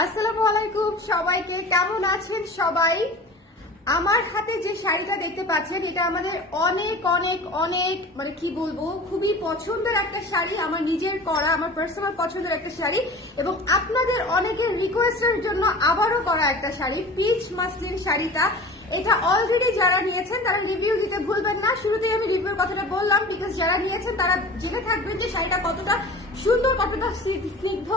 আসসালামু আলাইকুম সবাইকে, কেমন আছেন সবাই? আমার হাতে যে শাড়িটা দেখতে পাচ্ছেন এটা আমাদের অনেক অনেক অনেক মানে কি বলবো, খুবই পছন্দের একটা শাড়ি, আমার নিজের করা, আমার পার্সোনাল পছন্দের একটা শাড়ি এবং আপনাদের অনেকের রিকোয়েস্টের জন্য আবারও করা একটা শাড়ি, পিচ মাসলিন শাড়িটা। এটা অলরেডি যারা নিয়েছেন তারা রিভিউ দিতে ভুলবেন না। শুরুতেই আমি রিভিউর কথাটা বললাম বিকজ যারা নিয়েছেন তারা জেনে থাকবেন যে শাড়িটা কতটা সুন্দর, কতটা স্নিগ্ধ।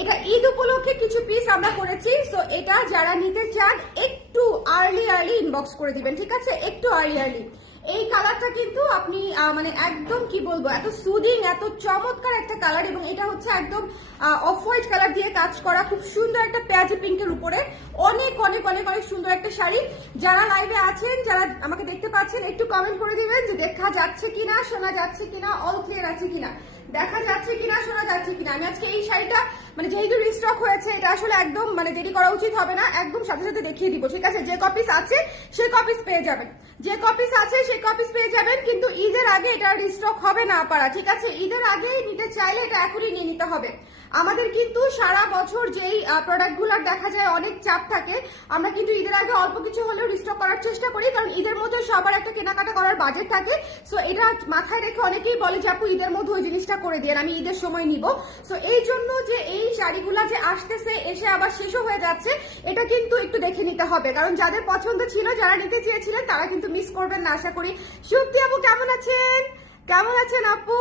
এটা ঈদ উপলক্ষে কিছু পিস আমরা করেছি, সো এটা যারা নিতে চান একটু আর্লি ইনবক্স করে দিবেন, ঠিক আছে? একটু আর্লি। এই কালারটা কিন্তু আপনি মানে একদম কি বলবো, এত সুদিং, এত চমৎকার একটা কালার এবং এটা হচ্ছে একদম অফ হোয়াইট কালার দিয়ে কাজ করা, খুব সুন্দর একটা পেঁয়াজি পিঙ্কের উপরে অনেক অনেক অনেক অনেক সুন্দর একটা শাড়ি। যারা লাইভে আছেন, যারা আমাকে দেখতে পাচ্ছেন, একটু কমেন্ট করে দিবেন যে দেখা যাচ্ছে কিনা, শোনা যাচ্ছে কিনা, অল ক্লিয়ার আছে কিনা, দেখা যাচ্ছে কিনা, শোনা যাচ্ছে কিনা। আমি আজকে এই শাড়িটা মানে যেহেতু রিস্টক হয়েছে, এটা আসলে একদম মানে দেরি করা উচিত হবে না, একদম সাথে সাথে দেখিয়ে দিব, ঠিক আছে? যে কপিস আছে সেই কপিস পেয়ে যাবেন, যে কপিস আছে সেই কপিস পেয়ে যাবেন, কিন্তু ঈদের আগে এটা রিস্টক হবে না পারা, ঠিক আছে? ঈদের আগেই নিতে চাইলে এটা এখনই নিয়ে নিতে হবে। আমাদের কিন্তু সারা বছর যেই প্রোডাক্টগুলোর দেখা যায় অনেক চাপ থাকে, আমরা কিন্তু ঈদের আগে অল্প কিছু হলেও রিস্টক করার চেষ্টা করি, কারণ ঈদের মধ্যে সবার একটা কেনাকাটা করার বাজেট থাকে। সো এটা মাথায় রেখে অনেকেই বলে যে আপু ঈদের মধ্যে ওই জিনিসটা করে দিয়ে আমি ঈদের সময় নিব। সো এই জন্য যে এই শাড়িগুলা যে আসতেছে, এসে আবার শেষও হয়ে যাচ্ছে, এটা কিন্তু একটু দেখে নিতে হবে, কারণ যাদের পছন্দ ছিল, যারা নিতে চেয়েছিলেন তারা কিন্তু মিস করবেন না আশা করি। শুক্তি আপু কেমন আছেন? কেমন আছেন আপু?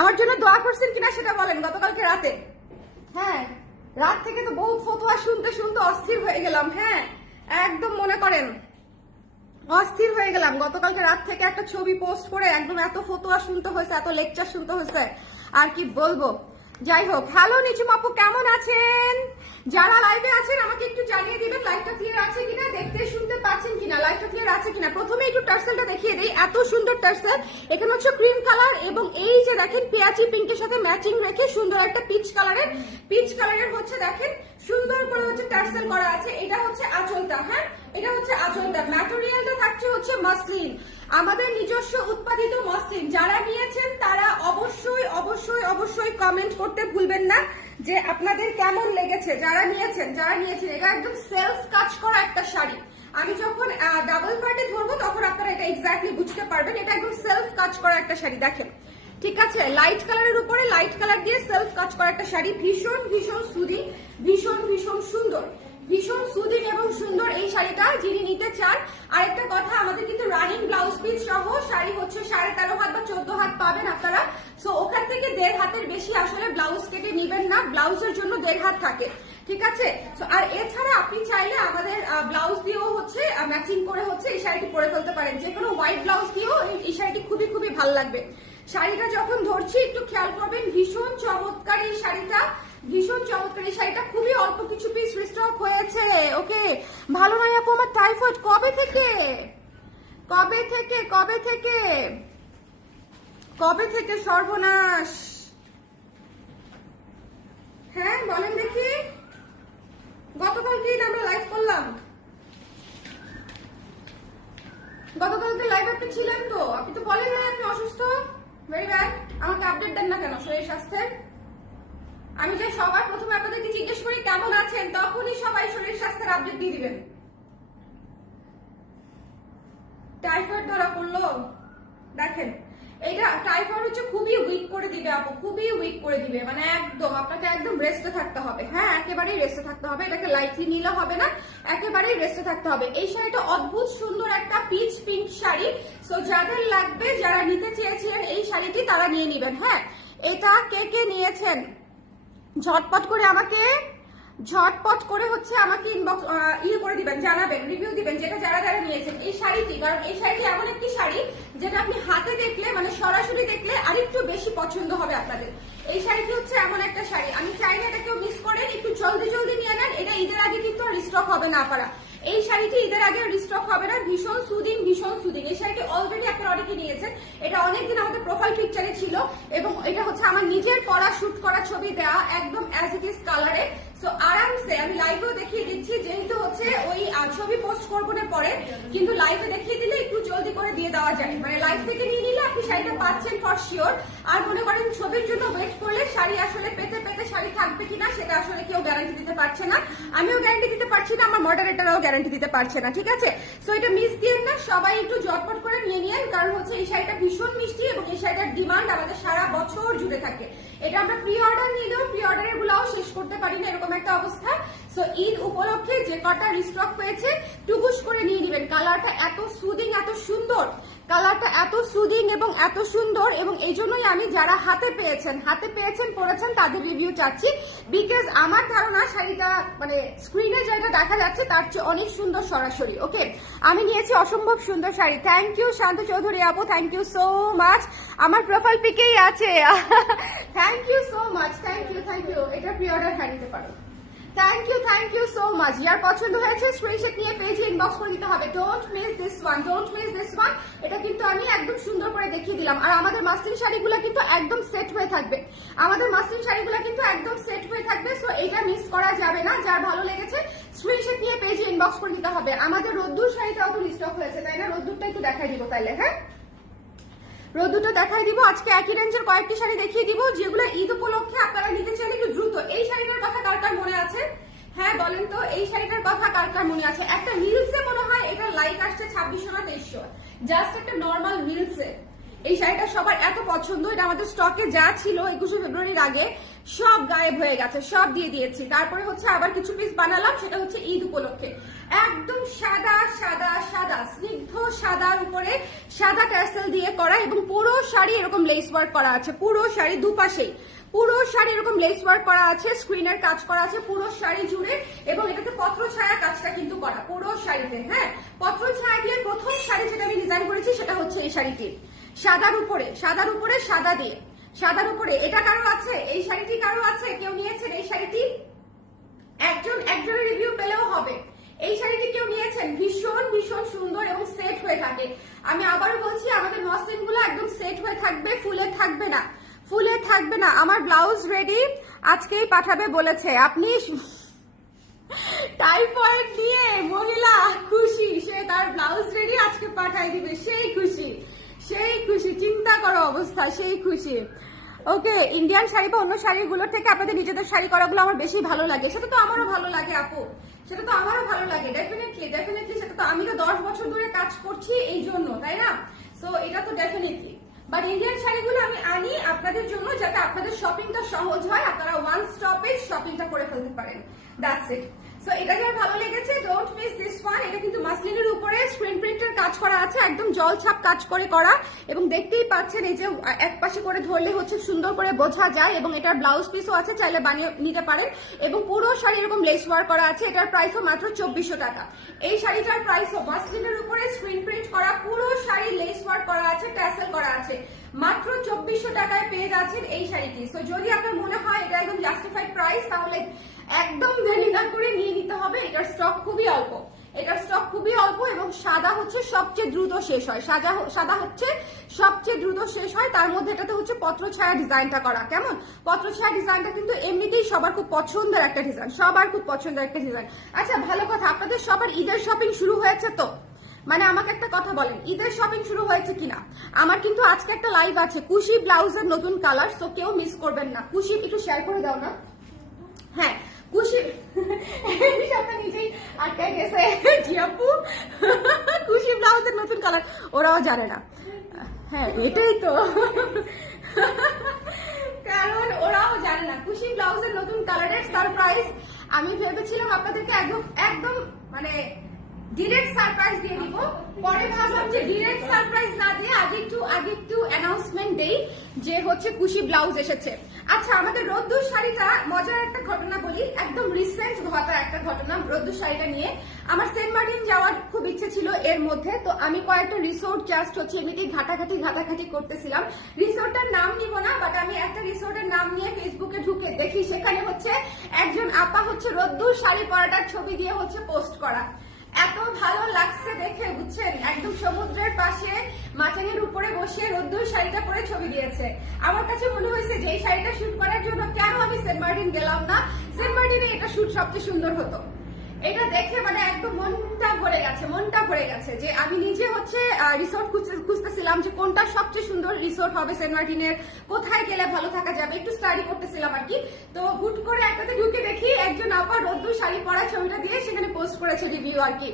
আমার জন্য দোয়া করছেন কিনা সেটা বলেন। গতকালকে রাতে, হ্যাঁ রাত থেকে তো বহুত ফতোয়া শুনতে শুনতে অস্থির হয়ে গেলাম, হ্যাঁ একদম মনে করেন অস্থির হয়ে গেলাম। গতকালকে রাত থেকে একটা ছবি পোস্ট করে একদম এত ফতোয়া শুনতে হয়েছে, এত লেকচার শুনতে হয়েছে, আর কি বলবো। যাই হোক, হ্যালো নিচুম আপু কেমন আছেন? যারা লাইভে আছেন আমাকে একটু জানিয়ে দিবেন লাইভটা ক্লিয়ার আছে কিনা, দেখতে শুনতে পাচ্ছেন কিনা, লাইভটা ক্লিয়ার আছে কিনা। প্রথমে একটু টার্সেলটা দেখিয়ে দিই, এত সুন্দর টার্সেল। এখানে হচ্ছে ক্রিম কালার এবং এই যে দেখেন পেঁয়াজি পিঙ্কের সাথে ম্যাচিং রেখে সুন্দর একটা পিচ কালারের হচ্ছে দেখেন সুন্দর করে হচ্ছে টার্সেল করা আছে। এটা হচ্ছে আঁচলটা, হ্যাঁ এটা হচ্ছে আঁচলটা। ম্যাটেরিয়ালটা থাকছে হচ্ছে মাসলিন, আমাদের নিজস্ব উৎপাদিত মাসলিন। যারা নিয়েছেন তারা অবশ্যই অবশ্যই অবশ্যই কমেন্ট করতে ভুলবেন না যে আপনাদের কেমন লেগেছে। যারা নিয়েছেন এটা একদম সেলফ কাজ করা একটা শাড়ি। আমি যখন ডাবল পার্টে ধরবো তখন আপনারা এটা এক্স্যাক্টলি বুঝতে পারবেন। এটা একদম সেলফ কাজ করা একটা শাড়ি, দেখেন, ঠিক আছে? লাইট কালারের উপরে লাইট কালার দিয়ে সেলফ কাজ করা একটা শাড়ি, ভীষণ ভীষণ সুদিং, ভীষণ ভীষণ সুন্দর, ভীষণ সুদিং এবং সুন্দর এই শাড়িটা যিনি নিতে চান। আরেকটা কথা, আমাদের কিন্তু রানিং ব্লাউজ পিস সহ শাড়ি হচ্ছে 13.5 হাত বা 14 হাত পাবেন আপনারা। সো ওখান থেকে 1.5 হাতের বেশি আসলে ব্লাউজ কেটে নিবেন না, ব্লাউজের জন্য 1.5 হাত থাকে, ঠিক আছে? আর এছাড়া আপনি চাইলে আমাদের ব্লাউজ দিয়েও হচ্ছে ম্যাচিং করে হচ্ছে এই শাড়িটি পরে ফেলতে পারেন, যে কোনো হোয়াইট ব্লাউজ দিয়েও এই শাড়িটি খুবই খুবই ভালো লাগবে। শাড়িটা যখন ধরছি একটু খেয়াল করবেন, ভীষণ চমৎকার এই শাড়িটা, ভীষণ চমৎকার এই শাড়িটা। খুবই অল্প কিছু পিস রিস্টক হয়েছে, ওকে? ভালো নয় আপু আমার টাইফয়েড। কবে থেকে কবে থেকে কবে থেকে কবে থেকে সর্বনাশ? হ্যাঁ বলেন দেখি। গতকালকেই আমরা লাইভ করলাম, গতকালকে লাইভ আপনি ছিলেন তো, আপনি তো বলেন না আপনি অসুস্থ। ভেরি ব্যাড, আমাকে আপডেট দেন না কেন শরীর স্বাস্থ্যের? আমি যে সবার প্রথমে আপনাদেরকে জিজ্ঞেস করি কেমন আছেন, তখনই সবাই শরীর স্বাস্থ্যের আপডেট দিয়ে দিবেন। টাইফয়েড ধরা পড়লো, দেখেন এইটা টাইফয়েড হচ্ছে খুবই উইক করে দিবে আপু, খুবই উইক করে দিবে, মানে একদম আপনাকে একদম রেস্টে থাকতে হবে, হ্যাঁ একেবারেই রেস্টে থাকতে হবে। এটাকে লাইটলি নিলে হবে না, একেবারেই রেস্টে থাকতে হবে। এই শাড়িটা অদ্ভুত সুন্দর একটা পিচ পিঙ্ক শাড়ি। সো যাদের লাগবে, যারা নিতে চেয়েছিলেন এই শাড়িটি, তারা নিয়ে নিবেন। হ্যাঁ এটা কে কে নিয়েছেন ঝটপট করে হচ্ছে আমাকে ইনবক্স করে দিবেন, জানাবেন, রিভিউ দিবেন, যেটা যারা যারা নিয়েছেন এই শাড়িটি। কারণ এই শাড়িটি এমন একটি শাড়ি যেটা আপনি হাতে দেখলে, মানে সরাসরি দেখলে আরেকটু বেশি পছন্দ হবে আপনাদের। এই শাড়িটি হচ্ছে এমন একটা শাড়ি, আমি চাই না এটা কেউ মিস করেন, একটু জলদি জলদি নিয়ে নেন। এটা ঈদের আগে কিন্তু আর রিস্টক হবে না পারা, এই শাড়িটি ঈদের আগে রিস্টক হবে না। ভীষণ সুদিং, ভীষণ সুদিং। এই শাড়িটি অলরেডি আপনারা অনেকে নিয়েছেন, এটা অনেকদিন আমাদের প্রোফাইল পিকচারে ছিল এবং এটা হচ্ছে আমার নিজের পরা শুট করা ছবি দেওয়া, একদম অ্যাজ ইট ইজ কালারে। সো আরামসে আমি লাইভেও দেখিয়ে দিচ্ছি, যেহেতু হচ্ছে ওই ছবি পোস্ট করবো না পরে, কিন্তু লাইভে দেখিয়ে দিলে একটু জলদি করে দিয়ে দেওয়া যায়, মানে লাইভ থেকে নিয়ে নিলে আপনি শাড়িটা পাচ্ছেন ফর শিওর। আর মনে করেন ছবির জন্য ওয়েট করলে শাড়ি আসলে পেতে পেতে শাড়ি শাড়ি থাকবে কিনা সেটা আসলে কেউ গ্যারান্টি দিতে পারছে না, আমিও গ্যারান্টি দিতে পারছি না, আমার মডারেটরও গ্যারান্টি দিতে পারছে না, ঠিক আছে? সো এটা মিস দিয়েন না, সবাই একটু জটপট করে নিয়ে নিন, কারণ হচ্ছে এই শাড়িটা ভীষণ মিষ্টি এবং এই শাড়িটার ডিমান্ড আমাদের সারা বছর জুড়ে থাকে। এটা আমরা প্রি অর্ডার নিলেও প্রি অর্ডারের গুলাও শেষ করতে পারি না, এরকম একটা অবস্থা। সো ঈদ উপলক্ষে যে কটা রিস্টক হয়েছে টুকুস করে নিয়ে নেবেন। কালারটা এত সুদিং, এত সুন্দর, কালারটা এত সুদিং এবং এত সুন্দর, এবং এই জন্যই আমি যারা হাতে পেয়েছেন পরেছেন তাদের রিভিউ চাচ্ছি, বিকজ আমার ধারণা শাড়িটা মানে স্ক্রিনে যেটা দেখা যাচ্ছে তার চেয়ে অনেক সুন্দর সরাসরি। ওকে, আমি নিয়েছি অসম্ভব সুন্দর শাড়ি। থ্যাংক ইউ শান্ত চৌধুরী আপু, থ্যাংক ইউ সো মাচ। আমার প্রোফাইল পিকেই আছে। Thank you so much, thank you. এটা প্রি অর্ডার হ্যাঁ নিতে পারো। Thank you so much. যার পছন্দ হয়েছে স্ক্রিনশট নিয়ে পেজে ইনবক্স করে দিতে হবে। Don't miss this one. এটা কিন্তু আমি একদম সুন্দর করে দেখিয়ে দিলাম। আর আমাদের মাসলিন শাড়িগুলো কিন্তু একদম সেট হয়ে থাকবে, সো এটা মিস করা যাবে না। যার ভালো লেগেছে স্ক্রিনশট নিয়ে পেজে ইনবক্স করে দিতে হবে। আমাদের রোদ্দুর শাড়িটাও তো রিস্টক হয়েছে, তাই না? রোদ্দুরটা একটু দেখাই দিব তাইলে। হ্যাঁ, রোদ্দুরটা দেখাই দিব। আজকে একই রেঞ্জের কয়েকটি শাড়ি দেখিয়ে দিব যেগুলো ঈদ উপলক্ষে আপনারা নিতে চাইলে একটু দ্রুত। এই শাড়িটার কথা কার কার মনে আছে? হ্যাঁ বলেন তো, এই শাড়িটার কথা কার কার মনে আছে? একটা মিলসে মনে হয় এটা লাইক আসছে 2600 না 2300, জাস্ট একটা নর্মাল মিলসে। এই শাড়িটা সবার এত পছন্দ। এটা আমাদের স্টকে যা ছিল 21শে ফেব্রুয়ারির আগে সব গায়েব হয়ে গেছে, সব দিয়ে দিয়েছি। তারপরে হচ্ছে আবার কিছু পিস বানালাম, সেটা হচ্ছে ঈদ উপলক্ষে। একদম সাদা স্নিগ্ধ সাদার উপরে সাদা ট্যাসেল দিয়ে করা, এবং পুরো শাড়ি এরকম লেস ওয়ার্ক করা আছে। পুরো শাড়ি দুপাশেই পুরো শাড়ি এরকম লেস ওয়ার্ক করা আছে, স্ক্রিনের কাজ করা আছে পুরো শাড়ি জুড়ে, এবং এটাতে পত্র ছায়া কাজটা কিন্তু করা পুরো শাড়িতে। হ্যাঁ, পত্র ছায়া দিয়ে প্রথম শাড়ি যেটা আমি ডিজাইন করেছি সেটা হচ্ছে এই শাড়িটি। সাদার উপরে সাদা দিয়ে, সাদার উপরে। এটা কারো আছে? এই শাড়িটি কারো আছে? কেউ নিয়েছেন এই শাড়িটি? একজনের রিভিউ পেলেও হবে। এই শাড়িটি কেউ নিয়েছেন? ভীষণ সুন্দর এবং সেট হয়ে থাকে। আমি আবারও বলছি, আমাদের মসলিন গুলো একদম সেট হয়ে থাকবে, ফুলে থাকবে না। আমার ব্লাউজ রেডি, আজকেই পাঠাবে বলেছে। আপনি টাইফয়েড নিয়ে মহিলা খুশি, সে তার ব্লাউজ রেডি আজকে পাঠাই দিবে, সেই খুশি। চিন্তা করো অবস্থা, সেই খুশি। ওকে, ইন্ডিয়ান শাড়ি বা অন্য শাড়িগুলোর থেকে আপনাদের নিজেদের শাড়ি করাগুলো আমার বেশি ভালো লাগে। সেটা তো আমারও ভালো লাগে আপু, সেটা তো আমারও ভালো লাগে। ডেফিনেটলি সেটা তো, আমি তো 10 বছর ধরে কাজ করছি এই জন্য, তাই না? সো এটা তো ডেফিনেটলি। বাট ইন্ডিয়ান শাড়িগুলো আমি আনি আপনাদের জন্য, যাতে আপনাদের শপিংটা সহজ হয়, আপনারা ওয়ান স্টপে শপিংটা করে ফেলতে পারেন। That's it. সো এটা যার ভালো লেগেছে ডোন্ট মিস দিস ওয়ান। এটা কিন্তু মাসলিনের উপরে স্ক্রিন প্রিন্টের কাজ করা আছে, একদম জলছাপ কাজ করে করা, এবং দেখতেই পাচ্ছেন এই যে এক পাশে করে ধরলে হচ্ছে সুন্দর করে বোঝা যায়, এবং এটার ব্লাউজ পিসও আছে, চাইলে বানিয়ে নিতে পারেন। এবং পুরো শাড়ি এরকম লেস ওয়ার্ক করা আছে। এটার প্রাইসও মাত্র 2400 টাকা। এই শাড়িটার প্রাইসও মাসলিনের উপরে স্ক্রিন প্রিন্ট করা, পুরো শাড়ি লেস ওয়ার্ক করা আছে, ট্যাসেল করা আছে, মাত্র 2400 টাকায় পেয়ে যাচ্ছেন এই শাড়িটি। সো যদি আপনার মনে হয় এটা একদম জাস্টিফাইড প্রাইস, তাহলে একদম দেরি না করে নিয়ে নিতে হবে। এটার স্টক খুবই অল্প, এবং সাদা হচ্ছে সবচেয়ে দ্রুত শেষ হয়। সাদা হচ্ছে সবচেয়ে দ্রুত শেষ হয়। তার মধ্যে এটাতে হচ্ছে পত্র ছায়া ডিজাইনটা করা। কেমন? পত্র ছায়া ডিজাইনটা কিন্তু এমনিতেই সবার খুব পছন্দের একটা ডিজাইন, আচ্ছা ভালো কথা, আপনাদের সবার ঈদের শপিং শুরু হয়েছে তো? মানে আমাকে একটা কথা বলেন, ঈদের শপিং শুরু হয়েছে কিনা? আমার কিন্তু আজকে একটা লাইভ আছে কুশি ব্লাউজের নতুন কালার, সো কেউ মিস করবেন না। কুশি একটু শেয়ার করে দাও না। হ্যাঁ, কুশি নিজেই আটকে গেছে জিয়াপু। কুশি ব্লাউজের নতুন কালার ওরাও জানে না। হ্যাঁ এটাই তো, কারণ ওরাও জানে না কুশি ব্লাউজের নতুন কালারের সারপ্রাইজ। আমি ভেবেছিলাম আপনাদেরকে একদম মানে ডিরেক্ট সারপ্রাইজ দিয়ে দিব, পরে ভাবলাম যে ডিরেক্ট সারপ্রাইজ না দিয়ে আগে একটু অ্যানাউন্সমেন্ট দেই যে হচ্ছে কুশি ব্লাউজ এসেছে। আচ্ছা, আমাদের রোদ্দুর শাড়িটা, মজার একটা ঘটনা বলি, একদম রিসেন্ট ঘটা একটা ঘটনা রোদ্দুর শাড়িটা নিয়ে। আমার সেন্ট মার্টিন যাওয়ার খুব ইচ্ছে ছিল এর মধ্যে, তো আমি কয়েকটা রিসোর্ট জাস্ট হচ্ছে এমনিতেই ঘাটাঘাটি করতেছিলাম। রিসোর্টের নাম নিব না, বাট আমি একটা রিসোর্টের নাম নিয়ে ফেসবুকে ঢুকে দেখি সেখানে হচ্ছে একজন আপা হচ্ছে রোদ্দুর শাড়ি পরাটার ছবি দিয়ে হচ্ছে পোস্ট করা। এত ভালো লাগছে দেখে, বুঝছেন, একদম সমুদ্রের পাশে মাচাঙের উপরে বসে রোদ্দুর শাড়িটা পরে ছবি দিয়েছে। আমার কাছে মনে হয়েছে যে এই শাড়িটা শুট করার জন্য কেন আমি সেন্ট মার্টিন গেলাম না, সেন্ট মার্টিনে এটা শুট সবচেয়ে সুন্দর হতো। এটা দেখে মানে একদম মনটা ভরে গেছে যে আমি নিজে হচ্ছে রিসোর্ট খুঁজতেছিলাম যে কোনটা সবচেয়ে সুন্দর রিসোর্ট হবে সেন্ট মার্টিনের, কোথায় গেলে ভালো থাকা যাবে, একটু স্টাডি করতেছিলাম আর কি। তো হুট করে একটাতে ঢুকে দেখি একজন আপা রোদ্দুর শাড়ি পরা ছবিটা দিয়ে সেখানে পোস্ট করেছে রিভিউ আর কি।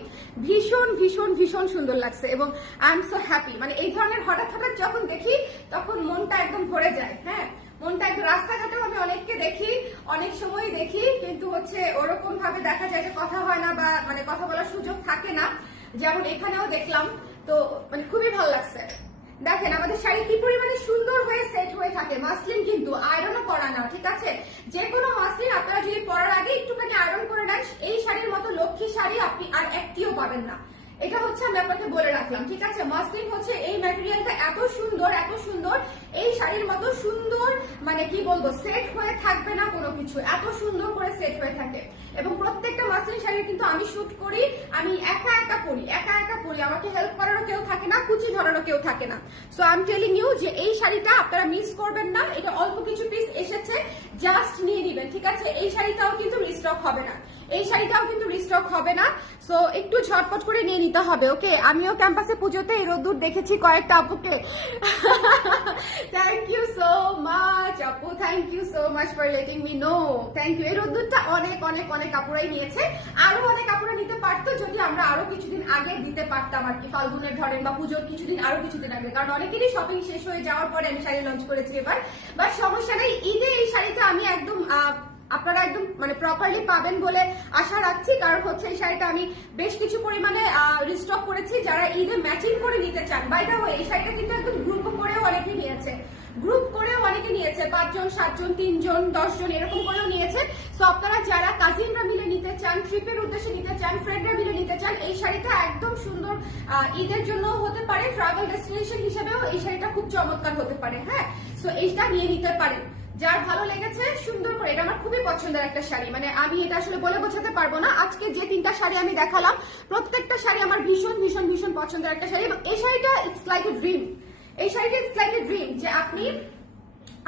ভীষণ ভীষণ ভীষণ সুন্দর লাগছে এবং আই এম সো হ্যাপি। মানে এই ধরনের হঠাৎ হঠাৎ যখন দেখি তখন মনটা একদম ভরে যায়। হ্যাঁ, মনটা একটু, রাস্তাঘাটেও আমি অনেককে দেখি, অনেক সময় দেখি, কিন্তু হচ্ছে ওরকম ভাবে দেখা যায় যে কথা হয় না বা মানে কথা বলার সুযোগ থাকে না, যেমন এখানেও দেখলাম। তো মানে খুবই ভালো লাগছে। দেখেন আমাদের শাড়ি কি পরিমাণে সুন্দর হয়ে সেট হয়ে থাকে। মাসলিন কিন্তু আয়রনও করা না, ঠিক আছে? যে কোনো মাসলিন আপনারা যদি পরার আগে একটুখানি আয়রন করে নেন, এই শাড়ির মতো লক্ষ্মী শাড়ি আপনি আর একটিও পাবেন না। এটা হচ্ছে আমি আপনাকে বলে রাখলাম, ঠিক আছে? মাসলিন হচ্ছে এই ম্যাটেরিয়ালটা এত সুন্দর, এত সুন্দর, এই শাড়ির মতো সুন্দর মানে কি বলবো সেট হয়ে থাকবে না কোনো কিছু, এত সুন্দর করে সেট হয়ে থাকে। এবং প্রত্যেকটা মাসলিন শাড়ি কিন্তু আমি শুট করি, আমি একা একা পরি, আমাকে হেল্প করারও কেউ থাকে না, কুচি ধরারও কেউ থাকে না। So I am telling you যে এই শাড়িটা আপনারা মিস করবেন না। এটা অল্প কিছু পিস এসেছে, জাস্ট নিয়ে নিবেন, ঠিক আছে? এই শাড়িটাও কিন্তু রিস্টক হবে না, সো একটু ঝটপট করে নিয়ে নিতে হবে, ওকে? আমিও ক্যাম্পাসে পুজোতে এই রোদ্দুর দেখেছি কয়েকটা আপুকে। থ্যাংক ইউ সো মাচ আপু, thank you so much for letting me know, thank you. এই রোদ্দুরটা অনেক অনেক অনেক আপুরাই নিয়েছে, আরো অনেক আপুরা নিতে পারতো যদি আমরা আরো কিছুদিন আগে দিতে পারতাম আর কি, ফাল্গুনের ধরেন বা পুজোর আরো কিছুদিন আগে, কারণ অনেকেরই শপিং শেষ হয়ে যাওয়ার পরে আমি শাড়ি লঞ্চ করেছি এবার। বাট সমস্যা নেই, ঈদে এই শাড়িটা আমি একদম আপনারা একদম মানে প্রপারলি পাবেন বলে আশা রাখছি, কারণ হচ্ছে এই শাড়িটা আমি বেশ কিছু পরিমাণে রিস্টক করেছি যারা ঈদে ম্যাচিং করে নিতে চান। বাই দ্য ওয়ে এই শাড়িটা কিন্তু একদম গ্রুপ করেও অনেকে নিয়েছে, 5 জন 7 জন 3 জন 10 জন এরকম করেও নিয়েছে। সো আপনারা যারা কাজিনরা মিলে নিতে চান, ট্রিপের উদ্দেশ্যে নিতে চান, ফ্রেন্ডরা মিলে নিতে চান, এই শাড়িটা একদম সুন্দর ঈদের জন্য হতে পারে, ট্রাভেল ডেস্টিনেশন হিসেবেও এই শাড়িটা খুব চমৎকার হতে পারে। হ্যাঁ, সো এইটা নিয়ে নিতে পারেন যার ভালো লেগেছে সুন্দর করে। এটা আমার খুবই পছন্দের একটা শাড়ি, মানে আমি এটা আসলে বলে বোঝাতে পারবো না। আজকে যে 3টা শাড়ি আমি দেখালাম প্রত্যেকটা শাড়ি আমার ভীষণ ভীষণ ভীষণ পছন্দের একটা শাড়ি। এবং এই শাড়িটা ইটস লাইক এ ড্রিম, যে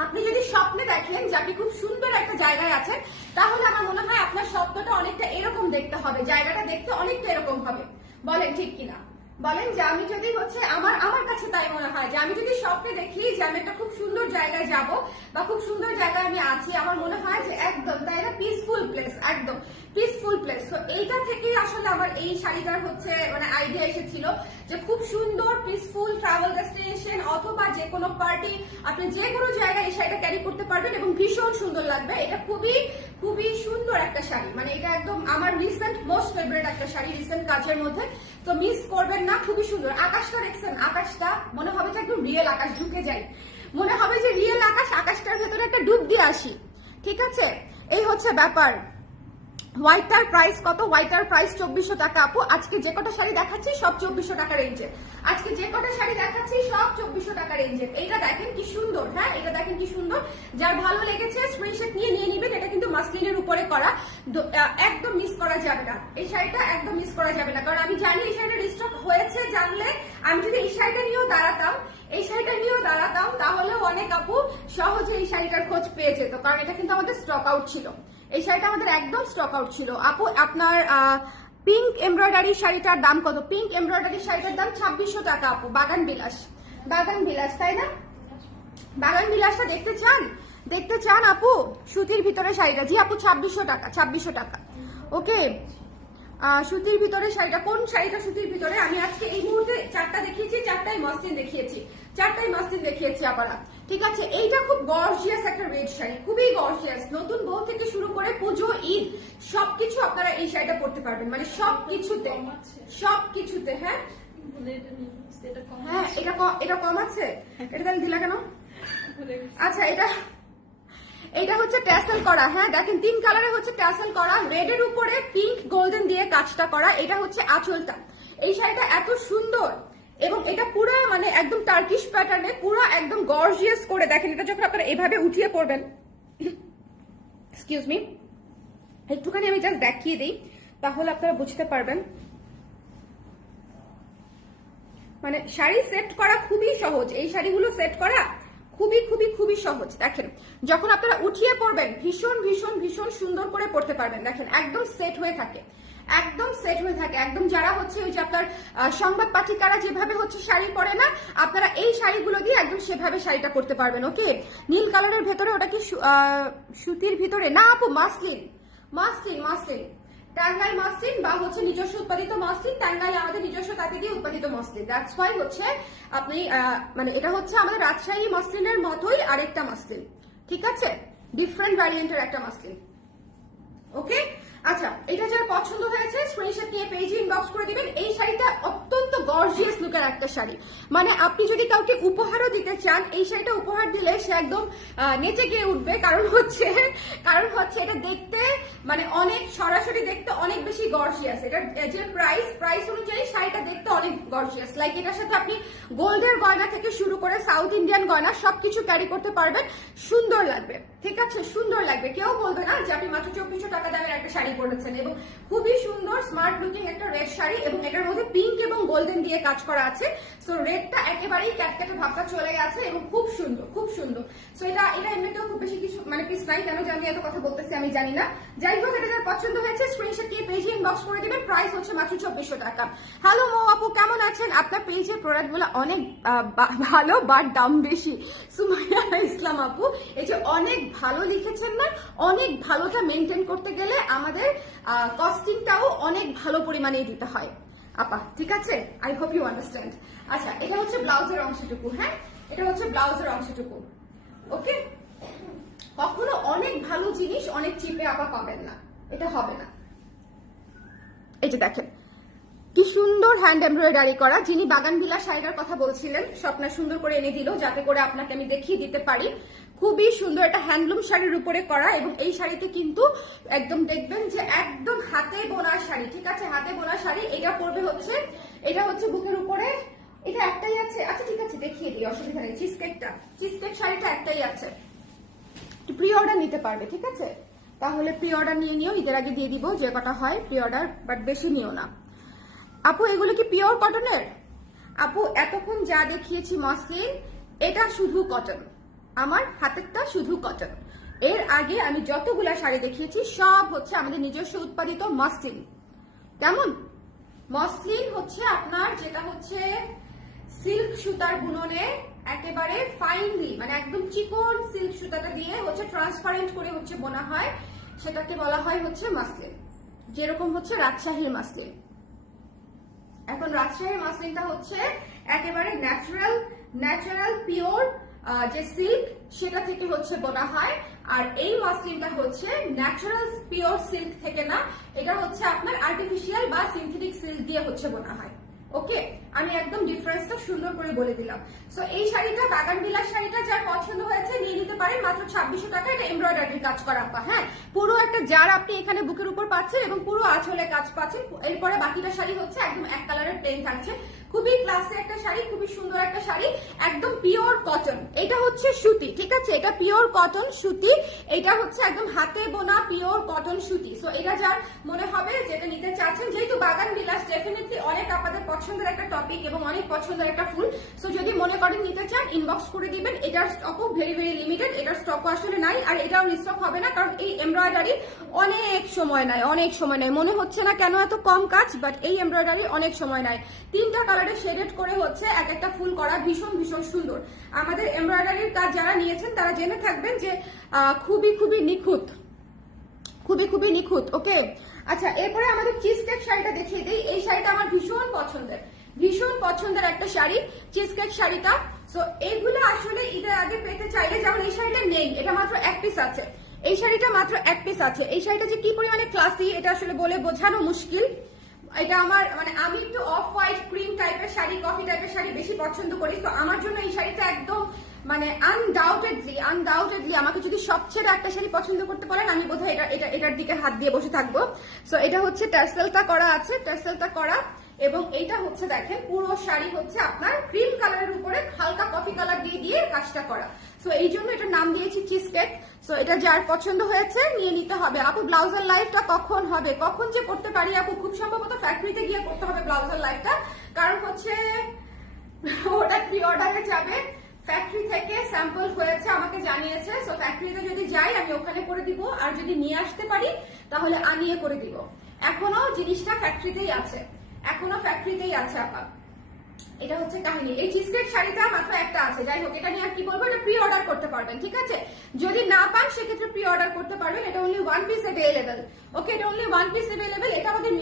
আপনি যদি স্বপ্নে দেখেন যে আপনি খুব সুন্দর একটা জায়গায় আছেন, তাহলে আমার মনে হয় আপনার স্বপ্নটা অনেকটা এরকম দেখতে হবে, জায়গাটা দেখতে অনেকটা এরকম হবে। বলেন ঠিক কিনা? বলেন যে আমি যদি হচ্ছে আমার কাছে তাই মনে হয় যে আমি যদি স্বপ্নে দেখি যে আমি একটা খুব সুন্দর জায়গায় যাব বা খুব সুন্দর জায়গায় আমি আছি, আমার মনে হয় যে একদম তাই না, পিসফুল প্লেস, একদম পিসফুল প্লেস। তো এইটা থেকেই আসলে আমার এই শাড়িটার হচ্ছে মানে আইডিয়া এসেছিল যে খুব সুন্দর পিসফুল ট্রাভেল ডেস্টিনেশন অথবা যে কোনো পার্টি, আপনি যে কোনো জায়গায় এই শাড়িটা ক্যারি করতে পারবেন এবং ভীষণ সুন্দর লাগবে। এটা খুবই খুবই সুন্দর একটা শাড়ি, মানে এটা একদম আমার রিসেন্ট মোস্ট ফেভারিট একটা শাড়ি রিসেন্ট কাজের মধ্যে। তো মিস করবেন না, খুবই সুন্দর। আকাশটা দেখছেন, আকাশটা মনে হবে যে একদম রিয়েল আকাশ, ঢুকে যাই, মনে হবে যে রিয়েল আকাশ, আকাশটার ভেতরে একটা ডুব দিয়ে আসি, ঠিক আছে? এই হচ্ছে ব্যাপার। হোয়াইটটার প্রাইস কত? হোয়াইটটার প্রাইস 2400 টাকা আপু। আজকে যে কটা শাড়ি দেখাচ্ছি সব 2400 টাকা রেঞ্জে, সব 2400 টাকা রেঞ্জের। এইটা দেখেন কি সুন্দর, হ্যাঁ এটা দেখেন কি সুন্দর। যার ভালো লেগেছে স্ক্রিনশট নিয়ে নিবেন। এটা কিন্তু মাসলিনের উপরে করা, একদম মিস করা যাবে না, এই শাড়িটা একদম মিস করা যাবে না। কারণ আমি জানি এই শাড়িটা রিস্টক হয়েছে, জানলে আমি যদি এই শাড়িটা নিয়েও দাঁড়াতাম তাহলেও অনেক আপু সহজে এই শাড়িটার খোঁজ পেয়ে যেত, কারণ এটা কিন্তু আমাদের স্টক আউট ছিল। এই শাড়িটা আমাদের একদম স্টক আউট ছিল আপু। আপনার পিঙ্ক এমব্রয়ডারি শাড়িটার দাম কত? পিঙ্ক এমব্রয়ডারি শাড়িটার দাম 2600 টাকা আপু। বাগান বিলাস, তাই না? বাগান বিলাসটা দেখতে চান আপু? সুতির ভিতরে শাড়িটা, জি আপু 2600 টাকা। ওকে, সুতির ভিতরে শাড়িটা, কোন শাড়িটা সুতির ভিতরে? আমি আজকে এই মুহূর্তে 4টা দেখিয়েছি, 4টাই মাসলিন দেখিয়েছি আপনারা, ঠিক আছে? এইটা খুব গর্জিয়াস একটা রেড শাড়ি, খুবই গর্জিয়াস। নতুন বউ থেকে শুরু করে পুজো, ঈদ সবকিছু আপনারা এই শাড়িটা পরতে পারবেন, মানে সবকিছুতে। হ্যাঁ হ্যাঁ, এটা কম আছে, এটা তাহলে দিলা কেন? আচ্ছা, এটা হচ্ছে ট্যাসেল করা, হ্যাঁ দেখেন 3 কালারে হচ্ছে ট্যাসেল করা, রেড এর উপরে পিঙ্ক গোল্ডেন দিয়ে কাজটা করা। এটা হচ্ছে আঁচলটা। এই শাড়িটা এত সুন্দর এবং এটা পুরো মানে একদম টার্কিশ প্যাটার্নে, পুরো একদম গর্জিয়াস করে। দেখেন এটা যখন আপনারা এভাবে উঠিয়ে পরবেন, এক্সকিউজ মি, একটুখানি আমি জাস্ট দেখিয়ে দিই তাহলে আপনারা বুঝতে পারবেন। মানে শাড়ি সেট করা খুবই সহজ, এই শাড়িগুলো সেট করা খুবই সহজ। দেখেন যখন আপনারা উঠিয়ে পরবেন ভীষণ সুন্দর করে পরতে পারবেন। দেখেন একদম সেট হয়ে থাকে, একদম সেট হয়ে থাকে একদম। যারা হচ্ছে ওই যে আপনার সংবাদ পাঠিকারা যেভাবে হচ্ছে শাড়ি পরে না, আপনারা এই শাড়িগুলো দিয়ে একদম সেভাবে শাড়িটা পরতে পারবেন। ওকে, নীল কালারের ভেতরে ওটা কি সুতির ভিতরে না আপু? Muslin, muslin, muslin, Tangail muslin বা হচ্ছে নিজস্ব উৎপাদিত মাসলিন। টাঙ্গাইল আমাদের নিজস্ব তাঁতি দিয়ে উৎপাদিত মাসলিন, দ্যাটস ওয়াই হচ্ছে আপনি মানে এটা হচ্ছে আমাদের রাজশাহী মাসলিনের মতোই আরেকটা মাসলিন, ঠিক আছে, ডিফারেন্ট ভ্যারিয়েন্টের একটা মাসলিন। ওকে, আচ্ছা, এটা যার পছন্দ হয়েছে স্ক্রিনশট নিয়ে পেজে ইনবক্স করে দিবেন। এই শাড়িটা অত্যন্ত গর্জিয়াস লুকের একটা শাড়ি, মানে আপনি যদি কাউকে উপহারও দিতে চান, এই শাড়িটা উপহার দিলে সে একদম নেচে গিয়ে উঠবে। কারণ হচ্ছে এটা দেখতে মানে অনেক সরাসরি দেখতে অনেক বেশি গর্জিয়াস। এটার যে প্রাইস অনুযায়ী শাড়িটা দেখতে অনেক গর্জিয়াস। লাইক এটার সাথে আপনি গোল্ডের গয়না থেকে শুরু করে সাউথ ইন্ডিয়ান গয়না সবকিছু ক্যারি করতে পারবেন, সুন্দর লাগবে, ঠিক আছে, সুন্দর লাগবে। কেউ বলবে না যে আপনি মাত্র 2400 টাকা দামের একটা শাড়ি পরেছেন। এবং খুবই সুন্দর স্মার্ট লুকিং একটা রেড শাড়ি, এবং এটার মধ্যে পিঙ্ক এবং গোল্ডেন দিয়ে কাজ করা আছে। সো রেডটা একেবারেই ক্যাটক্যাটে ভাবটা চলে গেছে এবং খুব সুন্দর, খুব সুন্দর। সো এটা এমনিতেও খুব বেশি কিছু মানে পিস নাই, কেন জানি এত কথা বলতেছি আমি জানি না। যাই হোক, এটা যার পছন্দ হয়েছে স্ক্রিনশট দিয়ে পেজে ইনবক্স করে দিবেন। প্রাইস হচ্ছে মাত্র 2400 টাকা। হ্যালো মো আপু, কেমন আছেন? আপনার পেজের প্রোডাক্টগুলো অনেক ভালো বাট দাম বেশি। সুমাইয়া ইসলাম আপু, এই যে অনেক ভালো লিখেছেন না, অনেক ভালোটা মেনটেন করতে গেলে আমাদের কস্টিংটাও অনেক ভালো পরিমাণে দিতে হয় আপা, ঠিক আছে? I hope you understand. আচ্ছা, এটা হচ্ছে ব্লাউজের অংশটুকু, হ্যাঁ, এটা হচ্ছে ব্লাউজের অংশটুকু। ওকে, কখনো অনেক ভালো জিনিস অনেক চিপে আপা পাবেন না, এটা হবে না। এই যে দেখেন কি সুন্দর হ্যান্ড এমব্রয়ডারি করা। যিনি বাগান বিলাস শাড়িটার কথা বলছিলেন, স্বপ্না সুন্দর করে এনে দিল যাতে করে আপনাকে আমি দেখিয়ে দিতে পারি। খুবই সুন্দর, এটা হ্যান্ডলুম শাড়ির উপরে করা, এবং এই শাড়িতে কিন্তু একদম দেখবেন যে একদম হাতে বোনা শাড়ি, ঠিক আছে, হাতে বোনা শাড়ি। এটা পড়বে হচ্ছে, এটা হচ্ছে বুকের উপরে, এটা একটাই আছে। আচ্ছা ঠিক আছে, দেখিয়ে দিই, অসুবিধা নেই। চিজকেক শাড়িটা একটাই আছে, প্রি অর্ডার নিতে পারবে, ঠিক আছে? তাহলে প্রি অর্ডার নিয়ে নিও, ঈদের আগে দিয়ে দিব যে কটা হয় প্রি অর্ডার, বাট বেশি নিও না। আপু এগুলো কি পিওর কটনের? আপু এতক্ষণ যা দেখিয়েছি মসলিন, এটা শুধু কটন, আমার হাতেরটা শুধু কটন। এর আগে আমি যতগুলা শাড়ি দেখিয়েছি সব হচ্ছে আমাদের নিজস্ব উৎপাদিত মসলিন। কেমন? মসলিন হচ্ছে আপনার যেটা হচ্ছে সিল্ক সুতার বুননে একেবারে ফাইনলি, মানে একদম চিকন সিল্ক সুতাটা দিয়ে হচ্ছে ট্রান্সপারেন্ট করে হচ্ছে বোনা হয়, সেটাকে বলা হয় হচ্ছে মাসলিন। যেরকম হচ্ছে রাজশাহীর মাসলিন। এখন রাজশাহীর মাসলিনটা হচ্ছে একেবারে ন্যাচারাল পিওর যে সিল্ক সেটা থেকে হচ্ছে বোনা হয়। আর এই মাসলিনটা হচ্ছে ন্যাচারাল পিওর সিল্ক থেকে না, এটা হচ্ছে আপনার আর্টিফিশিয়াল বা সিনথেটিক সিল্ক দিয়ে হচ্ছে বোনা হয়। ওকে, আমি একদম ডিফারেন্সটা সুন্দর করে বলে দিলাম। সো এই শাড়িটা বাগান বিলাস শাড়িটা যার পছন্দ হয়েছে নিয়ে নিতে পারেন মাত্র 2600 টাকা। এটা এমব্রয়ডারি কাজ করা আপা, হ্যাঁ, পুরো একটা জার আপনি এখানে বুকের উপর পাচ্ছেন এবং পুরো আঁচলে কাজ পাচ্ছেন। এরপরে বাকিটা শাড়ি হচ্ছে একদম এক কালারের প্লেন থাকছে। খুবই ক্লাসি একটা শাড়ি, খুবই সুন্দর একটা শাড়ি, একদম পিওর কটন। এটা হচ্ছে সুতি, ঠিক আছে, এটা পিওর কটন সুতি, এটা হচ্ছে একদম হাতে বোনা পিওর কটন সুতি। সো এটা যার মনে হবে যেটা নিতে চাচ্ছেন, যেহেতু বাগান বিলাস ডেফিনেটলি অনেক আপনাদের পছন্দের একটা টপিক এবং অনেক পছন্দের একটা ফুল। সো যদি মনে করেন নিতে চান ইনবক্স করে দিবেন। এটার স্টকও ভেরি লিমিটেড, এটার স্টকও আসলে নাই, আর এটাও রিস্টক হবে না, কারণ এই এমব্রয়ডারি অনেক সময় নেয়, মনে হচ্ছে না কেন এত কম কাজ, বাট এই এমব্রয়ডারি অনেক সময় নেয়। 3টা কালারে শেডেড করে হচ্ছে এক একটা ফুল করা, ভীষণ সুন্দর। আমাদের এমব্রয়ডারির কাজ যারা নিয়েছেন তারা জেনে থাকবেন যে খুবই নিখুঁত, খুবই নিখুঁত। ওকে, আচ্ছা, এরপরে আমাদের চিজকেক শাড়িটা দেখিয়ে দিই। এই শাড়িটা আমার ভীষণ পছন্দের একটা শাড়ি, চিজকেক শাড়িটা। সো এইগুলো আসলে ঈদের আগে পেতে চাইলে, যেমন এই শাড়িটা নেই, এটা মাত্র এক পিস আছে, এই শাড়িটা মাত্র এক পিস আছে। এই শাড়িটা যে কি পরিমাণে ক্লাসি এটা আসলে বলে বোঝানো মুশকিল। এটা আমার মানে আমি একটু অফ হোয়াইট ক্রিম টাইপের শাড়ি, কফি টাইপের শাড়ি বেশি পছন্দ করি। তো আমার জন্য এই শাড়িটা একদম মানে আনডাউটেডলি আমাকে যদি সবচেয়ে একটা শাড়ি পছন্দ করতে পারেন, আমি বোধহয় এটার দিকে হাত দিয়ে বসে থাকবো। সো এটা হচ্ছে টার্সেলটা করা আছে, টার্সেলটা করা, এবং এইটা হচ্ছে দেখেন পুরো শাড়ি হচ্ছে আপনার ক্রিম কালারের উপরে হালকা কফি কালার দিয়ে কাজটা করা। সো এই জন্য এটার নাম দিয়েছি চিজকেক। সো এটা যার পছন্দ হয়েছে নিয়ে নিতে হবে। আপু ব্লাউজের লাইফটা কখন হবে? কখন যে করতে পারি আপু, খুব সম্ভবত ফ্যাক্টরিতে গিয়ে করতে হবে ব্লাউজের লাইফটা, কারণ হচ্ছে ওটা প্রি অর্ডারে যাবে। ফ্যাক্টরি থেকে স্যাম্পল হয়েছে আমাকে জানিয়েছে। সো ফ্যাক্টরিতে যদি যাই আমি ওখানে করে দিব, আর যদি নিয়ে আসতে পারি তাহলে আনিয়ে করে দিব। এখনো জিনিসটা ফ্যাক্টরিতেই আছে, এখনো ফ্যাক্টরিতেই আছে আপা। এটা হচ্ছে কাহিনী। এই চিজকেক শাড়িটা মাত্র একটা আছে, যাই হোক এটা নিয়ে আর কি বলবো, এটা প্রি অর্ডার করতে পারবেন, ঠিক আছে? যদি না পান সেক্ষেত্রে প্রি অর্ডার করতে পারবেন। এটা অনলি ওয়ান পিস অ্যাভেলেবেল, ওকে? এটা অনলি ওয়ান পিস অ্যাভেলেবেল। এটা আমাদের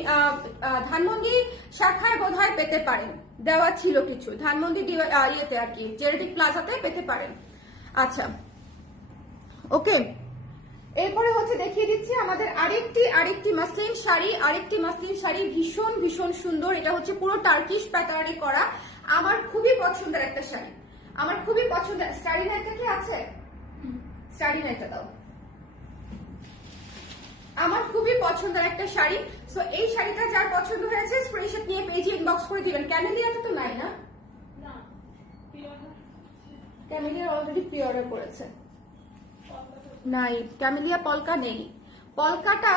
ধানমন্ডি শাখায় বোধহয় পেতে পারেন, দেওয়া ছিল কিছু ধানমন্ডি ইয়েতে আর কি, জেনেটিক প্লাজাতে পেতে পারেন। আচ্ছা, ওকে। এরপরে হচ্ছে দেখিয়ে দিচ্ছি আমাদের আরেকটি মাসলিন শাড়ি, ভীষণ ভীষণ সুন্দর। এটা হচ্ছে পুরো টার্কিশ প্যাটার্নে করা, আমার খুবই পছন্দের একটা শাড়ি, আমার খুবই পছন্দের। স্টাডি নাইটটা কি আছে? স্টাডি নাইটটা দাও। আমার খুবই পছন্দের একটা শাড়ি। সো এই শাড়িটা যার পছন্দ হয়েছে স্ক্রিনশট নিয়ে পেজে ইনবক্স করে দিবেন। ক্যামেলিয়াটা তো নাই না? ক্যামেলিয়া অলরেডি প্রি অর্ডার করেছে, নাই ক্যামেলিয়া পলকা নেই। পলকাটা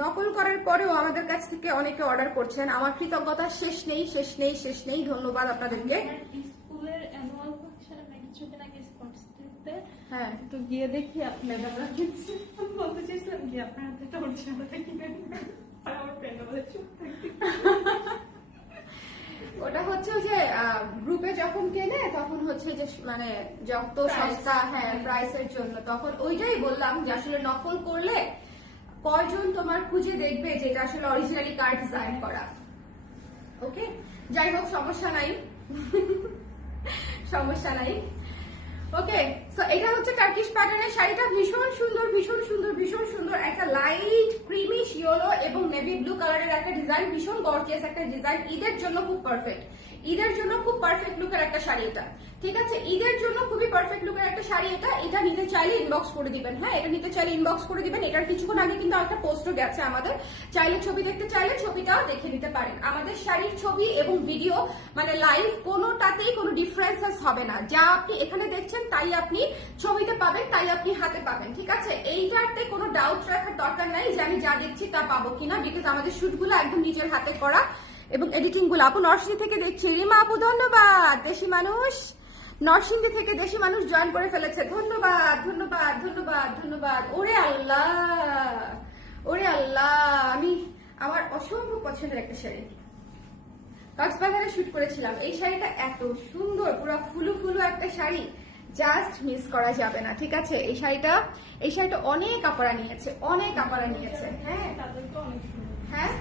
নকল করার পরেও আমাদের কাছ থেকে অনেকে অর্ডার করছেন, আমার কৃতজ্ঞতা শেষ নেই, শেষ নেই, শেষ নেই। ধন্যবাদ আপনাদেরকে। স্কুলের অ্যানুয়াল ফাংশন আমি কিছুদিন আগে স্পোর্টসতে হ্যাঁ, তো গিয়ে দেখি আপনারা কিনছে, আমি বলতে চাইছিলাম কি আপনার হাতে একটা অরিজিনালটা কিনেন, আর আমার ফ্রেন্ড বলে চুপ থাকতে। ওটা হচ্ছে যে গ্রুপে যখন কেনে তখন হচ্ছে যে মানে যত সস্তা, হ্যাঁ প্রাইসের জন্য, তখন ওইটাই বললাম যে আসলে নকল করলে কয়জন তোমার খুঁজে দেখবে যে এটা আসলে অরিজিনালি কার ডিজাইন করা। ওকে, যাই হোক সমস্যা নাই, সমস্যা নাই। ওকে, সো এটা হচ্ছে টার্কিশ প্যাটার্নের শাড়িটা, ভীষণ সুন্দর, ভীষণ সুন্দর, ভীষণ সুন্দর। একটা লাইট ক্রিমিশ ইয়েলো এবং নেভি ব্লু কালারের একটা ডিজাইন, ভীষণ গর্জিয়াস একটা ডিজাইন। ঈদের জন্য খুব পারফেক্ট, ঈদের জন্য খুব পারফেক্ট লুকের একটা শাড়ি এটা, ঠিক আছে? ঈদের জন্য খুবই পারফেক্ট লুকের একটা শাড়ি এটা। এটা নিতে চাইলে ইনবক্স করে দিবেন, হ্যাঁ এটা নিতে চাইলে ইনবক্স করে দিবেন। এটার কিছুক্ষণ আগে কিন্তু একটা পোস্টও গেছে আমাদের, চাইলে ছবি দেখতে চাইলে ছবিটাও দেখে নিতে পারেন। আমাদের শাড়ির ছবি এবং ভিডিও মানে লাইভ কোনোটাতেই কোনো ডিফারেন্সেস হবে না, যা আপনি এখানে দেখছেন তাই আপনি ছবিতে পাবেন, তাই আপনি হাতে পাবেন, ঠিক আছে? এইটাতে কোনো ডাউট রাখার দরকার নাই যে আমি যা দেখছি তা পাবো কিনা, বিকজ আমাদের শুটগুলো একদম নিজের হাতে করা এবং এডিটিং গুলো। আপু নরসিংদী থেকে দেখছি, রিমা আপু ধন্যবাদ। দেশি মানুষ, নরসিংদী থেকে দেশি মানুষ জয়েন করে ফেলেছে, ধন্যবাদ ধন্যবাদ ধন্যবাদ ধন্যবাদ। ওরে আল্লাহ, ওরে আল্লাহ, আমি আমার অসম্ভব পছন্দের একটা শাড়ি, কক্সবাজারে শুট করেছিলাম। এই শাড়িটা এত সুন্দর, পুরো ফুলু ফুলু একটা শাড়ি, জাস্ট মিস করা যাবে না, ঠিক আছে? এই শাড়িটা অনেক আপারা নিয়েছে, অনেক আপারা নিয়েছে। হ্যাঁ তাদেরকে অনেক সুন্দর। হ্যাঁ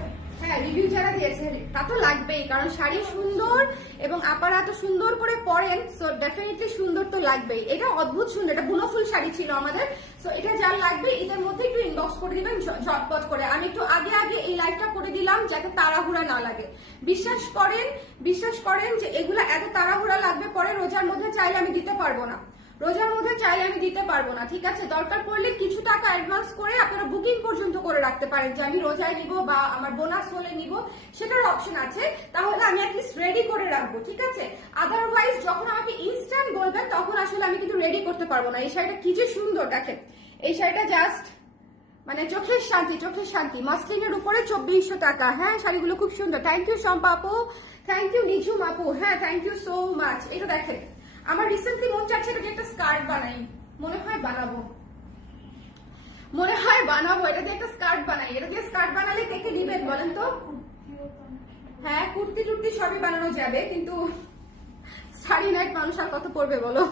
হ্যাঁ, রিভিউ যারা দিয়েছে তা তো লাগবেই, কারণ শাড়ি সুন্দর এবং আপারা এত সুন্দর করে পরেন, সো ডেফিনেটলি সুন্দর তো লাগবেই। এটা অদ্ভুত সুন্দর, এটা বুনোফুল শাড়ি ছিল আমাদের। সো এটা যার লাগবে এটার মধ্যে একটু ইনবক্স করে দিবেন ঝটপট করে। আমি একটু আগে আগে এই লাইভটা করে দিলাম যাতে তাড়াহুড়া না লাগে। বিশ্বাস করেন যে এগুলা এত তাড়াহুড়া লাগবে পরে রোজার মধ্যে চাইলে আমি দিতে পারবো না, রোজার মধ্যে চাইলে আমি দিতে পারবো না, ঠিক আছে? দরকার পড়লে কিছু টাকা অ্যাডভান্স করে আপনারা বুকিং পর্যন্ত করে রাখতে পারেন যে আমি রোজায় নিব বা আমার বোনাস হলে নিব, সেটার অপশন আছে। তাহলে আমি অ্যাটলিস্ট রেডি করে রাখবো, ঠিক আছে? আদারওয়াইজ যখন আমাকে ইনস্ট্যান্ট বলবেন তখন আসলে আমি কিন্তু রেডি করতে পারবো না। এই শাড়িটা কি যে সুন্দর, দেখেন এই শাড়িটা জাস্ট মানে চোখের শান্তি, চোখের শান্তি। মাসলিনের উপরে 2400 টাকা। হ্যাঁ শাড়িগুলো খুব সুন্দর। থ্যাংক ইউ শম্পা আপু, থ্যাংক ইউ নিঝুম আপু, হ্যাঁ থ্যাংক ইউ সো মাচ। এটা দেখেন আমার রিসেন্টলি মন চাচ্ছে এটা দিয়ে একটা স্কার্ট বানাই, মনে হয় বানাবো, এটা দিয়ে একটা স্কার্ট বানাই। এটা দিয়ে স্কার্ট বানালে কে কে নিবেন বলেন তো? হ্যাঁ কুর্তি টুর্তি সবই বানানো যাবে, কিন্তু শাড়ি নাইট মানুষ আর কত পরবে বলো?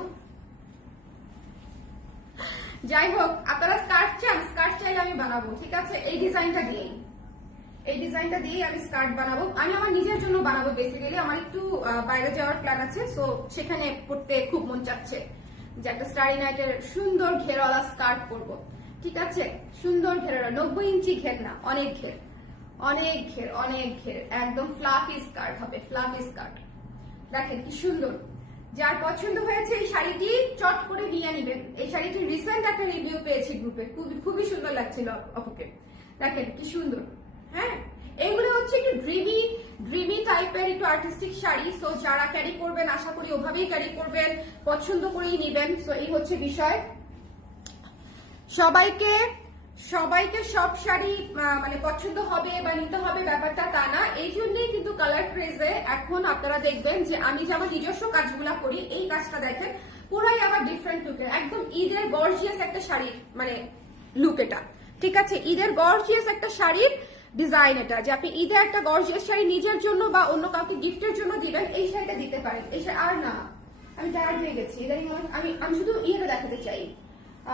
যাই হোক, আপনারা স্কার্ট চান, স্কার্ট চাইলে আমি বানাবো, ঠিক আছে? এই ডিজাইনটা দিয়েই আমি স্কার্ট বানাবো। আমি আমার নিজের জন্য বানাবো বেসিক্যালি, আমার একটু বাইরে যাওয়ার প্ল্যান আছে, সো সেখানে পড়তে খুব মন চাচ্ছে যে একটা স্টারি নাইটের সুন্দর ঘেরওয়ালা স্কার্ট পরবো, ঠিক আছে? সুন্দর ঘেরওয়ালা, 90 ইঞ্চি ঘের না, অনেক ঘের, অনেক ঘের, অনেক ঘের, একদম ফ্লাফি স্কার্ট হবে, ফ্লাফি স্কার্ট। দেখেন কি সুন্দর। যার পছন্দ হয়েছে এই শাড়িটি চট করে নিয়ে নিবেন। এই শাড়িটি রিসেন্ট একটা রিভিউ পেয়েছি গ্রুপে, খুবই সুন্দর লাগছিল আপুকে। দেখেন কি সুন্দর। হ্যাঁ এইগুলো হচ্ছে একটু ড্রিমি টাইপের একটু আর্টিস্টিক শাড়ি, সো যারা ক্যারি করবেন আশা করি ওভাবেই ক্যারি করবেন, পছন্দ করেই নিবেন। সো এই হচ্ছে বিষয়। সবাইকে সব শাড়ি মানে পছন্দ হবে বা নিতে হবে ব্যাপারটা তা না। এই জন্যই কিন্তু কালার ক্রেজে এখন আপনারা দেখবেন যে আমি যে আমার নিজস্ব কাজগুলা করি, এই কাজটা দেখেন পুরাই আবার ডিফারেন্ট লুকের, একদম ঈদের গর্জিয়াস একটা শাড়ির মানে লুক এটা, ঠিক আছে? ঈদের গর্জিয়াস একটা শাড়ির ডিজাইন এটা, যে আপনি ঈদে একটা গর্জিয়াস শাড়ি নিজের জন্য বা অন্য কাউকে গিফটের জন্য দিবেন, এই শাড়িটা দিতে পারেন। এই আর না, আমি টায়ার্ড হয়ে গেছি ইদানিং, আমি শুধু ইয়েটা দেখাতে চাই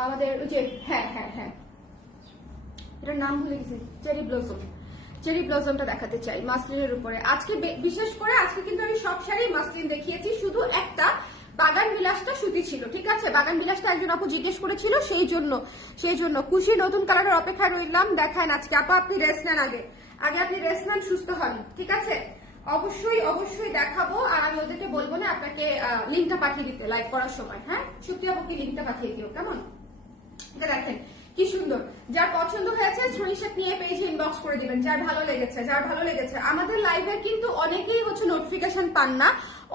আমাদের ওই যে, হ্যাঁ হ্যাঁ হ্যাঁ, এটার নাম ভুলে গেছি, চেরি ব্লসম। চেরি ব্লসমটা দেখাতে চাই মাসলিনের উপরে আজকে। বিশেষ করে আজকে কিন্তু আমি সব শাড়ি মাসলিন দেখিয়েছি, শুধু একটা বাগান বিলাসটা সুতি ছিল, ঠিক আছে? বাগান বিলাসটা একজন আপু জিজ্ঞেস করেছিল, সেই জন্য খুশি নতুন কালারের অপেক্ষায় রইলাম। দেখান আজকে আপা, আপনি রেস্ট নেন, আগে আপনি রেস্ট নেন, সুস্থ হন, ঠিক আছে? অবশ্যই অবশ্যই দেখাবো, আর আমি ওদেরকে বলবো না আপনাকে লিঙ্কটা পাঠিয়ে দিতে লাইভ করার সময়। হ্যাঁ, সত্যি আপুকে লিঙ্কটা পাঠিয়ে দিও, কেমন? এটা দেখেন কি সুন্দর, যার পছন্দ হয়েছে স্ক্রিনশট নিয়ে পেজে ইনবক্স করে দিবেন, যার ভালো লেগেছে। আমাদের লাইভে কিন্তু অনেকেই হচ্ছে নোটিফিকেশন পান না।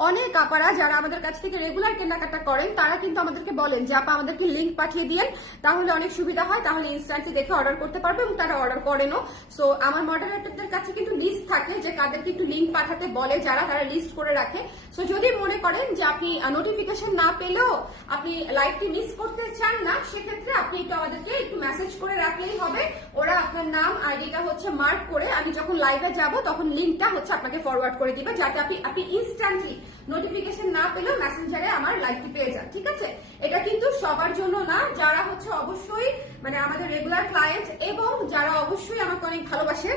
অনেক আপারা যারা আমাদের কাছ থেকে রেগুলার কেনাকাটা করেন তারা কিন্তু আমাদেরকে বলেন যে আপা আমাদেরকে লিঙ্ক পাঠিয়ে দিয়েন, তাহলে অনেক সুবিধা হয়, তাহলে ইনস্ট্যান্টলি দেখে অর্ডার করতে পারবে, এবং তারা অর্ডার করেনও। সো আমার মডারেটরদের কাছে কিন্তু লিস্ট থাকে যে কাদেরকে একটু লিঙ্ক পাঠাতে বলে, যারা তারা লিস্ট করে রাখে। সো যদি মনে করেন যে আপনি নোটিফিকেশন না পেলেও আপনি লাইভটি মিস করতে চান না, সেক্ষেত্রে আপনি একটু আমাদেরকে একটু মেসেজ করে রাখলেই হবে। ওরা আপনার নাম আইডিটা হচ্ছে মার্ক করে, আমি যখন লাইভে যাব তখন লিঙ্কটা হচ্ছে আপনাকে ফরওয়ার্ড করে দিবে, যাতে আপনি ইনস্ট্যান্টলি নোটিফিকেশন না পেলেও মেসেঞ্জারে আমার লাইভটি পেয়ে যান, ঠিক আছে? এটা কিন্তু সবার জন্য না, যারা হচ্ছে অবশ্যই মানে আমাদের রেগুলার ক্লায়েন্ট, এবং যারা অবশ্যই আমাকে অনেক ভালোবাসে,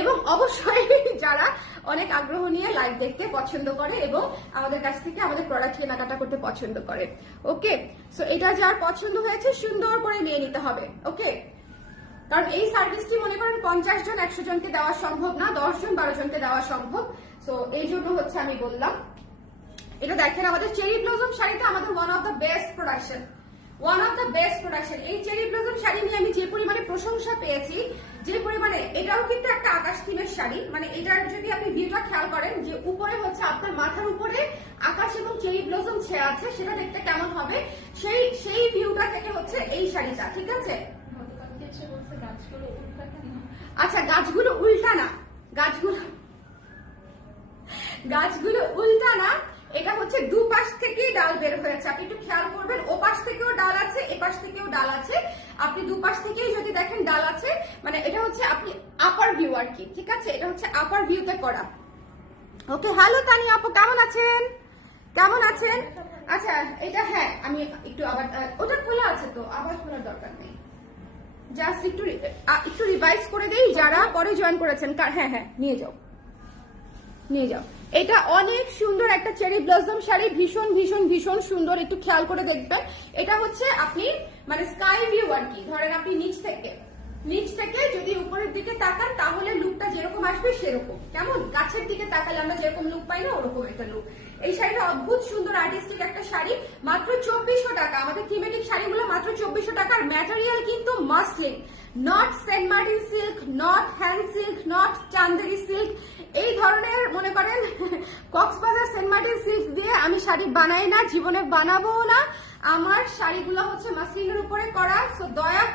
এবং অবশ্যই যারা অনেক আগ্রহ নিয়ে লাইভ দেখতে পছন্দ করে এবং আমাদের কাছ থেকে আমাদের প্রোডাক্ট কেনাকাটা করতে পছন্দ করে। ওকে, সো এটা যার পছন্দ হয়েছে সুন্দর করে নিয়ে নিতে হবে। ওকে, কারণ এই সার্ভিসটি মনে করেন 50 জন 100 জনকে দেওয়া সম্ভব না, 10 জন 12 জনকে দেওয়া সম্ভব। সো এই জন্য হচ্ছে আমি বললাম। এটা দেখেন আমাদের চেরি ব্লসম শাড়িটা আমাদের one of the best production. এই চেরি ব্লসম শাড়ি নিয়ে আমি যে পরিমাণে প্রশংসা পেয়েছি, যে পরিমাণে, এটাও কিন্তু একটা আকাশ থিমের শাড়ি। মানে এটার যদি আপনি ভিউটা খেয়াল করেন, যে উপরে হচ্ছে আপনার মাথার উপরে আকাশ এবং চেরি ব্লসম ছেয়ে আছে, সেটা দেখতে কেমন হবে, সেই ভিউটা থেকে হচ্ছে এই শাড়িটা, ঠিক আছে? আচ্ছা, গাছগুলো উল্টা না, গাছগুলো উল্টা না, এটা হচ্ছে দুপাশ থেকেই ডাল বের হয়েছে। আপনি একটু খেয়াল করবেন, ওপাশ থেকেও ডাল আছে, এপাশ থেকেও ডাল আছে। আপনি দুপাশ থেকেই যদি দেখেন ডাল আছে, মানে এটা হচ্ছে আপনি আপার ভিউ আর কি, ঠিক আছে? এটা হচ্ছে আপার ভিউতে করা। ওকে, হ্যালো তানি আপু, কেমন আছেন? আচ্ছা, এটা হ্যাঁ, আমি একটু আবার, ওটা খোলা আছে তো, আবার খোলার দরকার নেই, জাস্ট একটু রিভাইজ করে দেই যারা পরে জয়েন করেছেন। হ্যাঁ হ্যাঁ, নিয়ে যাও। এটা অনেক সুন্দর একটা চেরি ব্লসম শাড়ি, ভীষণ ভীষণ ভীষণ সুন্দর। একটু খেয়াল করে দেখবেন, এটা হচ্ছে আপনি মানে স্কাই ভিউ আর কি। ধরেন আপনি নিচ থেকে যদি উপরের দিকে তাকান, তাহলে লুকটা যেরকম আসবে সেরকম, কেমন গাছের দিকে তাকালে আমরা যেরকম লুক পাই না, ওরকম একটা লুক। এই শাড়িটা অদ্ভুত সুন্দর আর্টিস্টিক একটা শাড়ি, মাত্র 2400 টাকা। আমাদের থিমেটিক শাড়িগুলো মাত্র 2400 টাকার। ম্যাটেরিয়াল কিন্তু muslin, not saint Martin silk, not hand silk, not Chanderi silk. এই ধরনের মনে করেন কক্সবাজার সেন্ট মার্টিন সিল্ক দিয়ে আমি শাড়ি বানাই না, জীবনে বানাবো না। আমার শাড়িগুলো হচ্ছে মাসলিনের উপরে করা। সো দয়া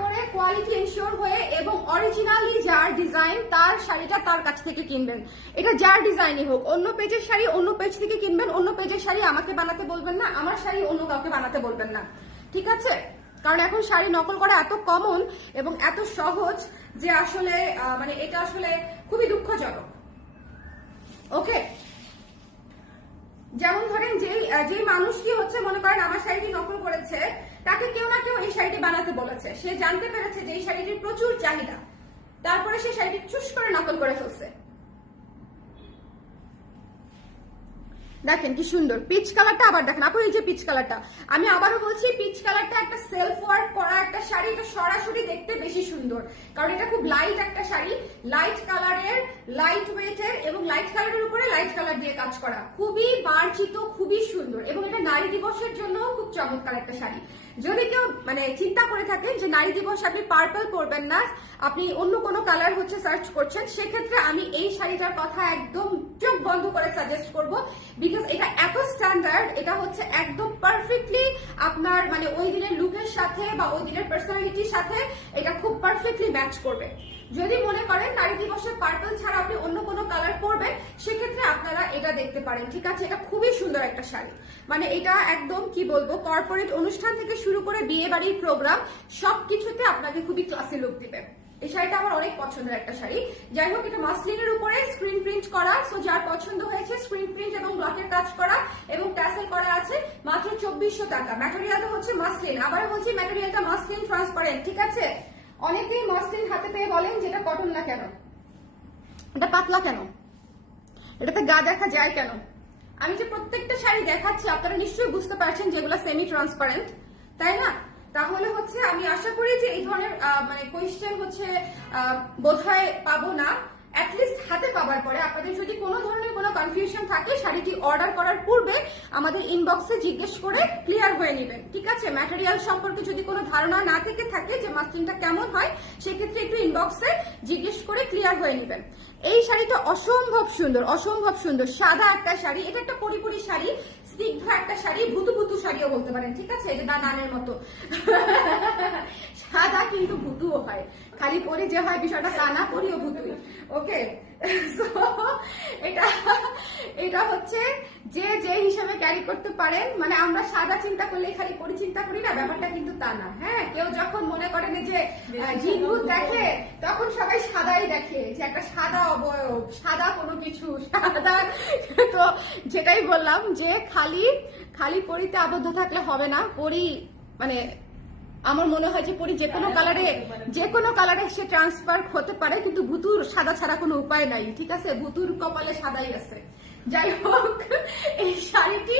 করে কোয়ালিটি এনশিওর হয়ে এবং অরিজিনালি যার ডিজাইন তার শাড়িটা তার কাছ থেকে কিনবেন। এটা যার ডিজাইনই হোক, অন্য পেজের শাড়ি অন্য পেজ থেকে কিনবেন, অন্য পেজের শাড়ি আমাকে বানাতে বলবেন না, আমার শাড়ি অন্য কাউকে বানাতে বলবেন না, ঠিক আছে? কারণ এখন শাড়ি নকল করা এত কমন এবং এত সহজ যে আসলে মানে এটা আসলে খুবই দুঃখজনক। ওকে, যেমন ধরেন যে মানুষটি হচ্ছে মনে করেন আমার শাড়িটি নকল করেছে, তাকে কেউ না কেউ এই শাড়িটি বানাতে বলেছে, সে জানতে পেরেছে যে এই শাড়িটির প্রচুর চাহিদা, তারপরে সে শাড়িটি চুস করে নকল করে ফেলছে। দেখেন কি সুন্দর পিচ কালারটা, আবার দেখেন আপু এই যে পিচ কালারটা, আমি আবারও বলছি পিচ কালারটা একটা সেলফ ওয়ার্ক করা একটা শাড়ি। এটা সরাসরি দেখতে বেশি সুন্দর, কারণ এটা খুব লাইট একটা শাড়ি, লাইট কালারের, লাইট ওয়েটের, এবং লাইট কালারের উপরে লাইট কালার দিয়ে কাজ করা, খুবই মার্জিত, খুবই সুন্দর। এবং এটা নারী দিবসের জন্য খুব চমৎকার একটা শাড়ি। যদি কেউ মানে চিন্তা করে থাকেন যে নারী দিবস আপনি পার্পল পরবেন না, আপনি অন্য কোনো কালার হচ্ছে সার্চ করছেন, সেক্ষেত্রে আমি এই শাড়িটার কথা একদম চোখ বন্ধ করে সাজেস্ট করবো, বিকজ এটা এত স্ট্যান্ডার্ড, এটা হচ্ছে একদম পারফেক্টলি আপনার মানে ওই দিনের লুকের সাথে বা ওই দিনের পার্সোনালিটির সাথে এটা খুব পারফেক্টলি ম্যাচ করবে। যদি মনে করেন নারী দিবসে পার্পল ছাড়া আপনি অন্য কোনো কালার পরবেন, সেক্ষেত্রে আপনারা এটা দেখতে পারেন, ঠিক আছে? এটা খুবই সুন্দর একটা শাড়ি, মানে এটা একদম কি বলবো, কর্পোরেট অনুষ্ঠান থেকে শুরু করে বিয়ে বাড়ির প্রোগ্রাম সবকিছুতে আপনাকে খুবই ক্লাসি লুক দিবে। এই শাড়িটা আমার অনেক পছন্দের একটা শাড়ি। যাই হোক, এটা মাসলিনের উপরে স্ক্রিন প্রিন্ট করা, সো যার পছন্দ হয়েছে স্ক্রিন প্রিন্ট এবং ব্লকের কাজ করা এবং ট্যাসেল করা আছে, মাত্র 2400 টাকা। ম্যাটেরিয়ালটা হচ্ছে মাসলিন, আবার বলছি ম্যাটেরিয়ালটা মাসলিন ট্রান্সপারেন্ট, ঠিক আছে? অনেকেই মাসলিন হাতে পেয়ে বলেন যেটা কটন না কেন, এটা পাতলা কেন, এটাতে গা দেখা যায় কেন? আমি যে প্রত্যেকটা শাড়ি দেখাচ্ছি আপনারা নিশ্চয়ই বুঝতে পারছেন যেগুলো সেমি ট্রান্সপারেন্ট, তাই না? তাহলে হচ্ছে আমি আশা করি যে এই ধরনের মানে কোয়েশ্চেন হচ্ছে বোধহয় পাবো না। অ্যাটলিস্ট হাতে পাবার পরে আপনাদের যদি কোনো ধরনের কোনো কনফিউশন থাকে শাড়িটি অর্ডার করার পূর্বে আমাদের ইনবক্সে জিজ্ঞেস করে ক্লিয়ার হয়ে নেবেন, ঠিক আছে? ম্যাটেরিয়াল সম্পর্কে যদি কোনো ধারণা না থেকে থাকে যে মাসলিনটা কেমন হয়, সেক্ষেত্রে একটু ইনবক্সে জিজ্ঞেস করে ক্লিয়ার হয়ে নেবেন। এই শাড়িটা অসম্ভব সুন্দর, অসম্ভব সুন্দর, সাদা একটা শাড়ি, এটা একটা পরিপুরি শাড়ি, স্নিগ্ধ একটা শাড়ি, ভুতু ভুতু শাড়িও বলতে পারেন, ঠিক আছে? যে নানের মতো সাদা কিন্তু ভুতুও হয়, খালি পরি যে হয় বিষয়টা তা না, পরিও ভুতুই। ওকে, এটা এটা হচ্ছে যে যে হিসাবে ক্যারি করতে পারেন, মানে আমরা সাদা চিন্তা করলে খালি পরি চিন্তা করি না, ব্যাপারটা কিন্তু তা না। হ্যাঁ, কেউ যখন মনে করেন যে জিনভূত দেখে তখন সবাই সাদাই দেখে, যে একটা সাদা অবয়ব, সাদা কোনো কিছু, সাদা। তো যেটাই বললাম যে খালি খালি পরিতে আবদ্ধ থাকলে হবে না, পরি মানে আমার মনে হয় যে পরি যে কোনো কালারে সে ট্রান্সফার হতে পারে, কিন্তু ভুতুর সাদা ছাড়া কোনো উপায় নাই, ঠিক আছে? ভুতুর কপালে সাদাই আছে। যাই হোক, এই শাড়িটি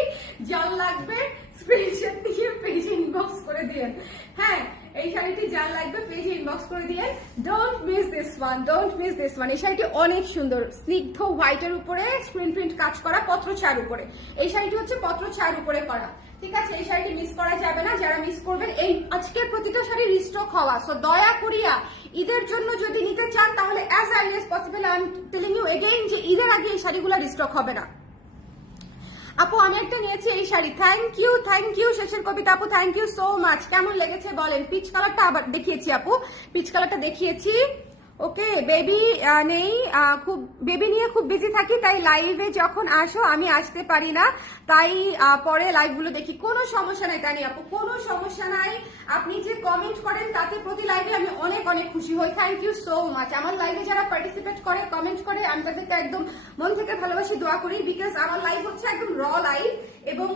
যার লাগবে স্ক্রিনশট দিয়ে পেজে ইনবক্স করে দিয়েন। হ্যাঁ, এই শাড়িটি যার লাগবে পেজে ইনবক্স করে দিয়ে don't miss this one, don't miss this one. এই শাড়িটি অনেক সুন্দর, স্নিগ্ধ হোয়াইটের উপরে স্ক্রিন প্রিন্ট কাজ করা, পত্র ছায়ার উপরে। এই শাড়িটি হচ্ছে পত্র ছায়ার উপরে করা, ঠিক আছে? এই শাড়িটি মিস করা যাবে না, যারা মিস করবেন। এই আজকের প্রতিটা শাড়ি রিস্টক হওয়া, সো দয়া করিয়া ঈদের জন্য যদি নিতে চান তাহলে as early as possible. I am telling you again যে ঈদের আগে এই শাড়িগুলো রিস্টক হবে না। আপু আমি একটা নিয়েছি এই শাড়ি, থ্যাংক ইউ শেষের কবিতা আপু, থ্যাংক ইউ সো মাচ। কেমন লেগেছে বলেন? পিচ কালারটা আবার দেখিয়েছি আপু, পিচ কালারটা দেখিয়েছি। ওকে, বেবি নেই, খুব বেবি নিয়ে খুব বিজি থাকি, তাই লাইভে যখন আসো আমি আসতে পারি না, তাই পরে লাইভগুলো দেখি। কোনো সমস্যা নাই তানি আপু, কোনো সমস্যা নাই। আপনি যে কমেন্ট করেন তাতে প্রতি লাইভে আমি অনেক অনেক খুশি হই, থ্যাংক ইউ সো মাচ। আমার লাইভে যারা পার্টিসিপেট করে, কমেন্ট করে, আমি তাদেরকে একদম মন থেকে ভালোবাসি, দোয়া করি, বিকজ আমার লাইভ হচ্ছে একদম র লাইভ এবং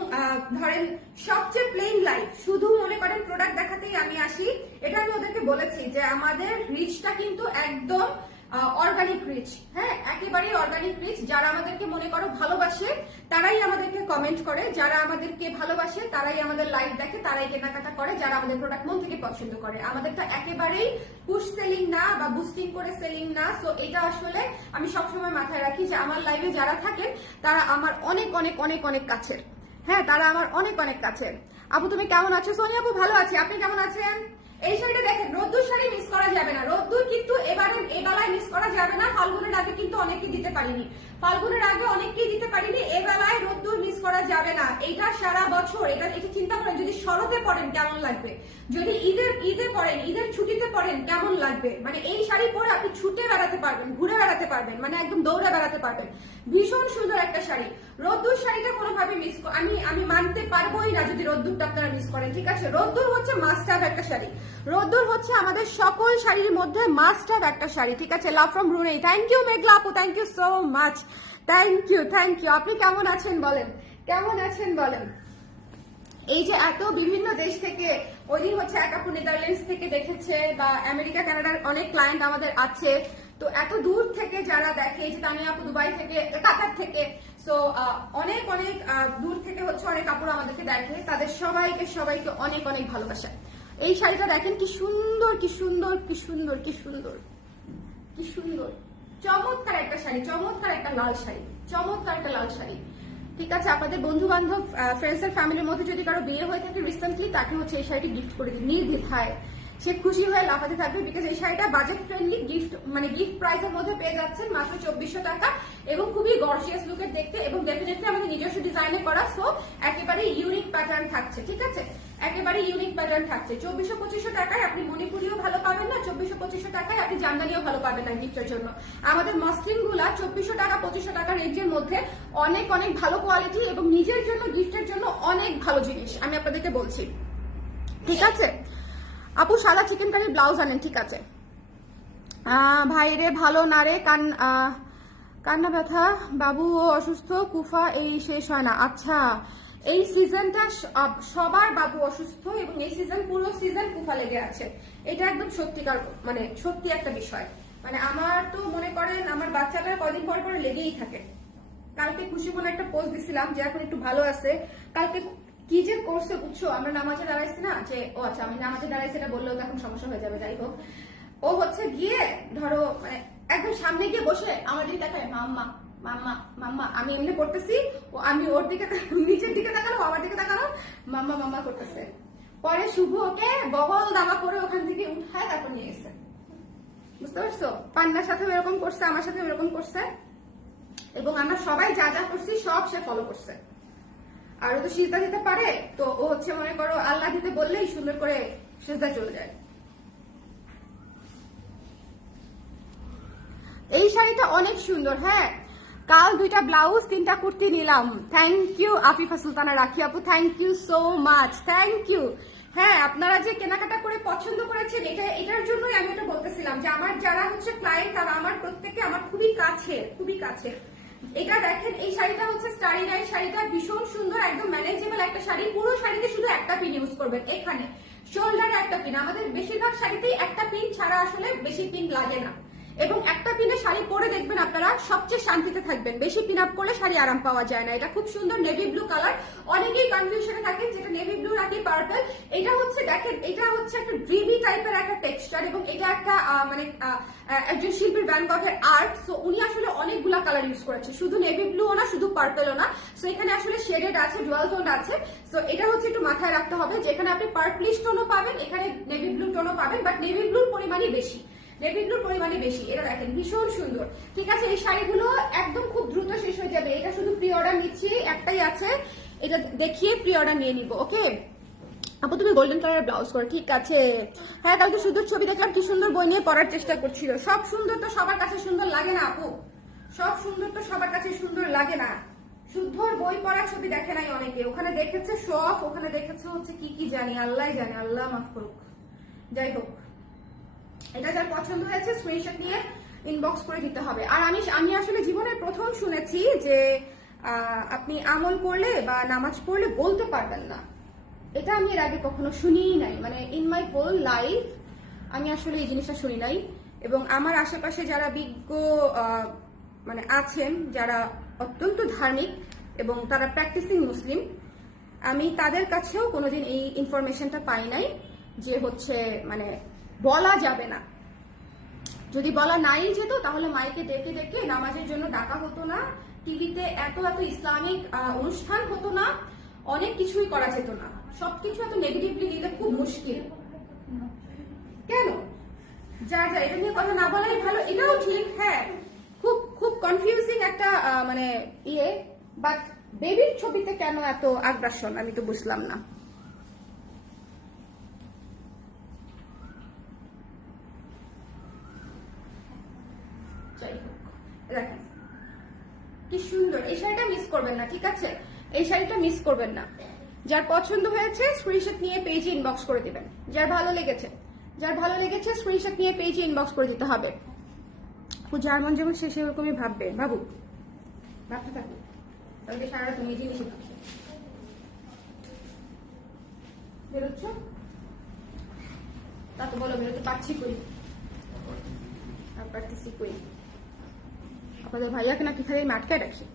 ধরেন সবচেয়ে প্লেন লাইভ, শুধু মনে করেন প্রোডাক্ট দেখাতেই আমি আসি। এটা আমি ওদেরকে বলেছি যে আমাদের রিচটা কিন্তু একদম অর্গানিক রিচ, হ্যাঁ, একেবারেই অর্গানিক রিচ। যারা আমাদেরকে মনে করো ভালোবাসে তারাই আমাদেরকে কমেন্ট করে, যারা আমাদেরকে ভালোবাসে তারাই আমাদের লাইভ দেখে, তারাই কেনাকাটা করে, যারা আমাদের প্রোডাক্ট মন থেকে পছন্দ করে। আমাদেরটা একেবারেই পুশ সেলিং না বা বুস্টিং করে সেলিং না। সো এটা আসলে আমি সবসময় মাথায় রাখি যে আমার লাইভে যারা থাকেন তারা আমার অনেক অনেক অনেক অনেক কাছের, হ্যাঁ, তারা আমার অনেক অনেক কাছের। আপু তুমি কেমন আছো? সোনিয়া আপু ভালো আছি, আপনি কেমন আছেন? এই শাড়িটা দেখেন, রোদ্দুর শাড়ি মিস করা যাবে না, রোদ্দুর কিন্তু এবেলায় মিস করা যাবে না। ফাল্গুনের আগে কিন্তু অনেকেই দিতে পারিনি, ফাল্গুনের আগে অনেকেই দিতে পারিনি, এবেলায় রোদ্দুর মিস করা যাবে না। এটা সারা বছর, এটা চিন্তা করেন যদি শরতে পড়েন কেমন লাগবে, যদি ঈদে পড়েন, ঈদের ছুটিতে পড়েন কেমন লাগবে। মানে এই শাড়ি পরে আপনি ছুটে বেড়াতে পারবেন, ঘুরে বেড়াতে পারবেন, মানে একদম দৌড়ে বেড়াতে পারবেন। ভীষণ সুন্দর একটা শাড়ি। রোদ্দুর শাড়িটা কোনোভাবে মিস আমি মানতে পারবোই না যদি রোদ্দুরটা আপনারা মিস করেন, ঠিক আছে? রোদ্দুর হচ্ছে মাস্ট হ্যাভ একটা শাড়ি, রোদ্দুর হচ্ছে আমাদের সকল শাড়ির মধ্যে মাস্ট হ্যাভ একটা শাড়ি, ঠিক আছে? Love from Brunei, thank you Meghla আপু, thank you so much, thank you. আপনি কেমন আছেন বলেন, কেমন আছেন বলেন? এই যে এত বিভিন্ন দেশ থেকে, ওই দিন হচ্ছে এক আপু নেদারল্যান্ডস থেকে দেখেছে, বা আমেরিকা কানাডার অনেক ক্লায়েন্ট আমাদের আছে, তো এত দূর থেকে যারা দেখে, যে তানিয়া আপু দুবাই থেকে, কাতার থেকে, সো অনেক অনেক দূর থেকে হচ্ছে অনেক আপুরা আমাদেরকে দেখে, তাদের সবাইকে অনেক অনেক ভালোবাসা। এই শাড়িটা দেখেন কি সুন্দর, কি সুন্দর, কি সুন্দর, কি সুন্দর, কি সুন্দর, চমৎকার একটা শাড়ি, চমৎকার একটা লাল শাড়ি, চমৎকার একটা লাল শাড়ি, ঠিক আছে? আপনাদের বন্ধু বান্ধব, ফ্রেন্ডস এর ফ্যামিলির মধ্যে যদি কারো বিয়ে হয়ে থাকে রিসেন্টলি, তাকে হচ্ছে এই শাড়িটি গিফট করে দিন নির্দ্বিধায়, সে খুশি হয়ে লাফাতে থাকবে, বিকজ এই শাড়িটা বাজেট ফ্রেন্ডলি, মানে গিফট প্রাইসের মধ্যে পেয়ে যাচ্ছেন মাত্র 2400 টাকা, এবং খুবই গর্জিয়াস লুকের দেখতে, এবং ডেফিনেটলি আমাদের নিজস্ব ডিজাইনে করা, সো একেবারে ইউনিক প্যাটার্ন থাকছে, ঠিক আছে? একেবারে ইউনিক প্যাটার্ন থাকছে। 2400-2500 টাকায় আপনি মণিপুরিও ভালো পাবেন না, 2400-2500 টাকায় আপনি জামদানিও ভালো পাবেন না গিফটের জন্য। আমাদের মসলিন গুলা 2400 টাকা 2500 টাকা রেঞ্জের মধ্যে অনেক অনেক ভালো কোয়ালিটি, এবং নিজের জন্য গিফটের জন্য অনেক ভালো জিনিস আমি আপনাদেরকে বলছি, ঠিক আছে? আপু সাদা চিকেন কারি ব্লাউজ আনেন, ঠিক আছে? ভাইরে ভালো না রে, কান্না ব্যথা, বাবু ও অসুস্থ, কুফা এই শেষ হয় না। আচ্ছা, এই সিজনটা সবার বাবু অসুস্থ এবং এই সিজন পুরো সিজন কুফা লেগে আছে। এটা একদম সত্যিকার, মানে সত্যি একটা বিষয়। মানে আমার তো মনে করেন আমার বাচ্চাটার কদিন পর পর লেগেই থাকে। কালকে খুশি বলে একটা পোস্ট দিছিলাম যে এখন একটু ভালো আছে। কালকে কি যে করছে বুঝছো, আমরা নামাজে দাঁড়াইছি না, যে ও আচ্ছা আমি নামাজে দাঁড়াইছি এটা বললেও তো এখন সমস্যা হয়ে যাবে, যাই হোক। ও হচ্ছে গিয়ে ধরো মানে একদম সামনে গিয়ে বসে আমার দিকে তাকায়, মাম্মা মাম্মা মাম্মা, আমি এমনি করতেছি, ও আমি ওর দিকে নিচের দিকে তাকানো, আমার দিকে তাকানো, মাম্মা মাম্মা করতেছে। পরে শুভ ওকে বগল দামা করে ওখান থেকে উঠায় তারপর নিয়ে গেছে। বুঝতে পারছো? পান্নার সাথে এরকম করছে, আমার সাথে এরকম করছে, এবং আমরা সবাই যা যা করছি সব সে ফলো করছে। আর ও তো সিজদা দিতে পারে, তো ও হচ্ছে মনে করো আল্লাহ দিতে বললেই সুন্দর করে সিজদা চলে যায়। এই শাড়িটা অনেক সুন্দর। হ্যাঁ, কাল 2টা ব্লাউজ 3টা কুর্তি নিলাম। থ্যাংক ইউ আফিফা সুলতানা রাখি আপু, thank you so much, thank you. হ্যাঁ, আপনারা যে কেনাকাটা করে পছন্দ করেছেন, এটার জন্যই আমি এটা বলতেছিলাম যে আমার যারা হচ্ছে ক্লায়েন্ট তারা আমার প্রত্যেকে আমার খুবই কাছে, খুবই কাছে। এটা দেখেন, এই শাড়িটা হচ্ছে স্টারি ডাই শাড়িটা, ভীষণ সুন্দর, একদম ম্যানেজেবল একটা শাড়ি। পুরো শাড়িতে শুধু একটা পিন ইউজ করবেন, এখানে শোল্ডারে একটা পিন। আমাদের বেশিরভাগ শাড়িতেই একটা পিন ছাড়া আসলে বেশি পিন লাগে না, এবং একটা পিনে শাড়ি পরে দেখবেন আপনারা সবচেয়ে শান্তিতে থাকবেন। বেশি পিন আপ করলে শাড়ি আরাম পাওয়া যায় না। এটা খুব সুন্দর নেভি ব্লু কালার। অনেকেই কনফিউশনে থাকেন যেটা নেভি ব্লু নাকি পার্পল। এটা হচ্ছে দেখেন, এটা হচ্ছে একটা ড্রিমি টাইপের একটা টেক্সচার, এবং এটা একটা মানে একজন শিল্পীর ভ্যান গগের আর্ট। সো উনি আসলে অনেকগুলা কালার ইউজ করেছে, শুধু নেভি ব্লুও না, শুধু পার্পলও না। সো এখানে আসলে শেডেড আছে, ডুয়াল টোন আছে। সো এটা হচ্ছে একটু মাথায় রাখতে হবে যে এখানে আপনি পার্পলিশ টোনও পাবেন, এখানে নেভি ব্লু টোনও পাবেন, বাট নেভি ব্লুর পরিমাণই বেশি, নেভি ব্লুর পরিমাণে বেশি। এটা দেখেন ভীষণ সুন্দর। ঠিক আছে, এই শাড়িগুলো একদম খুব দ্রুত শেষ হয়ে যাবে। এটা শুধু প্রি অর্ডার নিচ্ছি, একটাই আছে, এটা দেখিয়ে প্রি অর্ডার নিয়ে নিব। ওকে আপু, তুমি গোল্ডেন কালার ব্লাউজ করো, ঠিক আছে। হ্যাঁ, কালকে সুন্দর ছবি দেখলাম, কি সুন্দর বই নিয়ে পড়ার চেষ্টা করছিল। সব সুন্দর তো সবার কাছে সুন্দর লাগে না আপু, সব সুন্দর তো সবার কাছে সুন্দর লাগে না। শুদ্ধর বই পড়ার ছবি দেখে নাই অনেকে, ওখানে দেখেছে সব, ওখানে দেখেছে হচ্ছে কি কি জানি, আল্লাহ জানে, আল্লাহ মাফ করুক। যাই হোক, এটা যার পছন্দ হয়েছে স্ক্রিনশট নিয়ে ইনবক্স করে দিতে হবে। আর আমি আসলে জীবনের প্রথম শুনেছি যে আপনি আমল করলে বা নামাজ পড়লে বলতে পারবেন না। এটা আমি এর আগে কখনো শুনিই নাই, মানে ইন মাই হোল লাইফ আমি আসলে এই জিনিসটা শুনি নাই। এবং আমার আশেপাশে যারা বিজ্ঞ মানে আছেন, যারা অত্যন্ত ধার্মিক এবং তারা প্র্যাকটিসিং মুসলিম, আমি তাদের কাছেও কোনোদিন এই ইনফরমেশনটা পাই নাই যে হচ্ছে মানে বলা যাবে না। যদি বলা নাই যেত তাহলে মাইকে ডেকে ডেকে নামাজের জন্য ডাকা হতো না, টিভিতে এত এত ইসলামিক অনুষ্ঠান হতো না, অনেক কিছুই করা যেত না। সবকিছু এত নেগেটিভলি নিলে খুব মুশকিল। কেন যা যা এটা নিয়ে কথা না বলাই ভালো, এটাও ঠিক। হ্যাঁ, খুব খুব কনফিউজিং একটা মানে ইয়ে, বাট বেবির ছবিতে কেন এত আগ্রাসন আমি তো বুঝলাম না। দেখেন কি সুন্দর, এই শাড়িটা মিস করবেন না, ঠিক আছে? এই শাড়িটা মিস করবেন না। যার পছন্দ হয়েছে স্ক্রিনশট নিয়ে পেজে ইনবক্স করে দিবেন। যার ভালো লেগেছে স্ক্রিনশট নিয়ে পেজে ইনবক্স করে দিতে হবে। যার মন যেমন সে সেরকমই ভাববে, বাবু ভাবতে থাকুন, তাহলে সারা তুমি জিনিসই ভাবছো। বেরোচ্ছ তা তো বলো, বেরোতে পারছি কই আর পারতেছি কই। আপনাদের ভাইয়াকে নাকি খালি আমি আটকায় রাখি।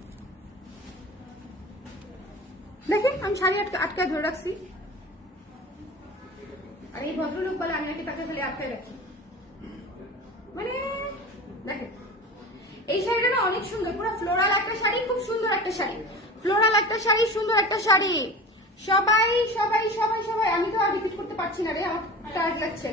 দেখেন আমি শাড়ি আটকায় ধরে রাখছি, আর এই ভদ্রলোক বলে আমি নাকি তাকে খালি আটকায় রাখি। মানে দেখেন এই শাড়িটা না অনেক সুন্দর, পুরো ফ্লোরাল একটা শাড়ি, খুব সুন্দর একটা শাড়ি, ফ্লোরাল একটা শাড়ি, সুন্দর একটা শাড়ি। সবাই সবাই সবাই সবাই, আমি তো আর রিপিট করতে পারছি না রে, আমার টায়ার্ড লাগছে।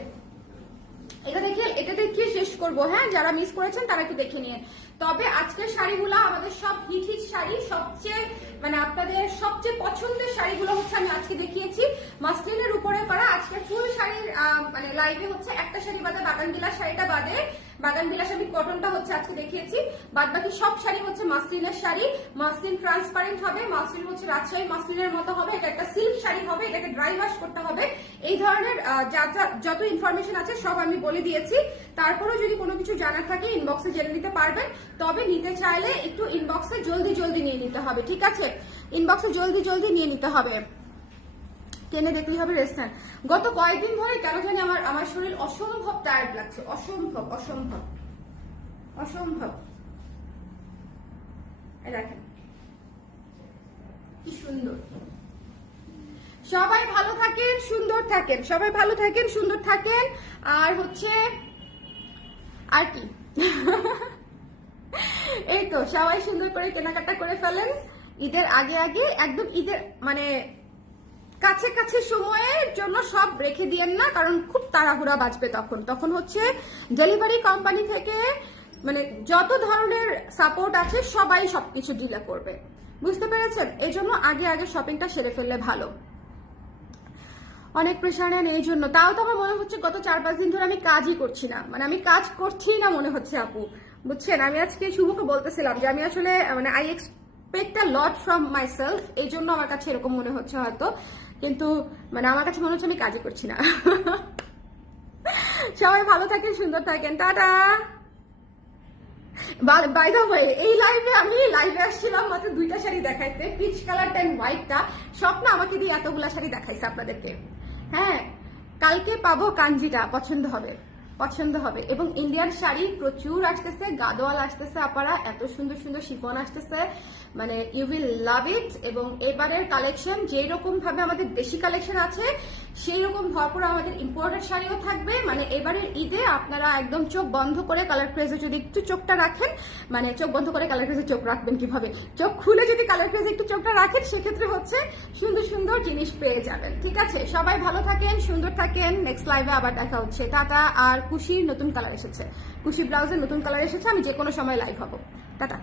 এটা দেখিয়ে শেষ করবো। হ্যাঁ, যারা মিস করেছেন তারা একটু দেখে নিয়ে। তবে আজকের শাড়িগুলো আমাদের সব হিট হিট শাড়ি, সবচেয়ে মানে আপনাদের সবচেয়ে পছন্দের শাড়িগুলো হচ্ছে আমি আজকে দেখিয়েছি। মাসলিনের উপরে করা আজকে ফুল শাড়ির মানে লাইভে হচ্ছে একটা শাড়ি বাদে, বাগান বিলাস শাড়িটা বাদে, বাগান বিলাস আমি কটনটা হচ্ছে আজকে দেখিয়েছি, বাদ বাকি সব শাড়ি হচ্ছে মাসলিনের শাড়ি। মাসলিন ট্রান্সপারেন্ট হবে, মাসলিন হচ্ছে রাজশাহী মাসলিনের মতো হবে, এটা একটা সিল্ক শাড়ি হবে, এটাকে ড্রাই ওয়াশ করতে হবে। এই ধরনের যত ইনফরমেশন আছে সব আমি বলে দিয়েছি। তারপর তারপরে যদি কোনো কিছু জানার থাকে ইনবক্সে জেনে নিতে পারবেন, তবে নিতে চাইলে একটু ইনবক্সে জলদি জলদি নিয়ে নিতে হবে, ঠিক আছে? ইনবক্সে জলদি জলদি নিয়ে নিতে হবে, টেনে দেখলেই হবে রেস্টুরেন্ট। গত কয়েকদিন ধরে কেন জানি আমার শরীর অসম্ভব টায়ার্ড লাগছে, অসম্ভব অসম্ভব অসম্ভব। এই দেখেন কি সুন্দর। সবাই ভালো থাকেন, সুন্দর থাকেন, সবাই ভালো থাকেন, সুন্দর থাকেন। আর হচ্ছে আর কি এই তো সবাই সুন্দর করে কেনাকাটা করে ফেলেন ঈদের আগে আগে, একদম ঈদের মানে কাছে কাছে সময়ের জন্য সব রেখে দিয়েন না, কারণ খুব তাড়াহুড়া বাজবে তখন। তখন হচ্ছে ডেলিভারি কোম্পানি থেকে মানে যত ধরনের সাপোর্ট আছে সবাই সবকিছু ডিলে করবে, বুঝতে পেরেছেন? এই জন্য আগে আগে শপিংটা সেরে ফেললে ভালো। অনেক প্রেশার নেন এই জন্য। তাও তো আমার মনে হচ্ছে গত 4-5 দিন ধরে আমি কাজই করছি না, মানে আমি কাজ করছি না মনে হচ্ছে আপু, বুঝছেন? আমি আজকে শুভকে বলতেছিলাম যে আমি আসলে মানে I expect a lot from my self, এই জন্য আমার কাছে এরকম মনে হচ্ছে হয়তো, কিন্তু মানে আমার কাছে মনে হচ্ছে আমি কাজই করছি না। সবাই ভালো থাকেন, সুন্দর থাকেন, টাটা। বাই দ্য ওয়ে, এই আমি লাইভে আসছিলাম মাত্র 2টা শাড়ি দেখাইতে, পিচ কালারটা এন্ড হোয়াইটটা। স্বপ্ন আমাকে দিয়ে এতগুলা শাড়ি দেখাইছে আপনাদেরকে। হ্যাঁ, কালকে পাবো কাঞ্জিটা, পছন্দ হবে, পছন্দ হবে। এবং ইন্ডিয়ান শাড়ি প্রচুর আসতেছে, গাদোয়াল আসতেছে আপারা, এত সুন্দর সুন্দর শিফন আসতেছে, মানে ইউ উইল লাভ ইট। এবং এবারের কালেকশন যেই রকম ভাবে আমাদের দেশি কালেকশন আছে সেই রকম ভরপুর আমাদের ইম্পোর্টেড শাড়িও থাকবে। মানে এবারের ঈদে আপনারা একদম চোখ বন্ধ করে কালার ক্রেজে যদি একটু চোখটা রাখেন, মানে চোখ বন্ধ করে কালার ক্রেজে চোখ রাখবেন কিভাবে, চোখ খুলে যদি কালার ক্রেজে একটু চোখটা রাখেন সেক্ষেত্রে হচ্ছে সুন্দর সুন্দর জিনিস পেয়ে যাবেন, ঠিক আছে? সবাই ভালো থাকেন, সুন্দর থাকেন। নেক্সট লাইভে আবার দেখা হচ্ছে, টাটা। আর কুশির নতুন কালার এসেছে, কুশি ব্লাউজের নতুন কালার এসেছে, আমি যে কোনো সময় লাইভ হব, টাটা।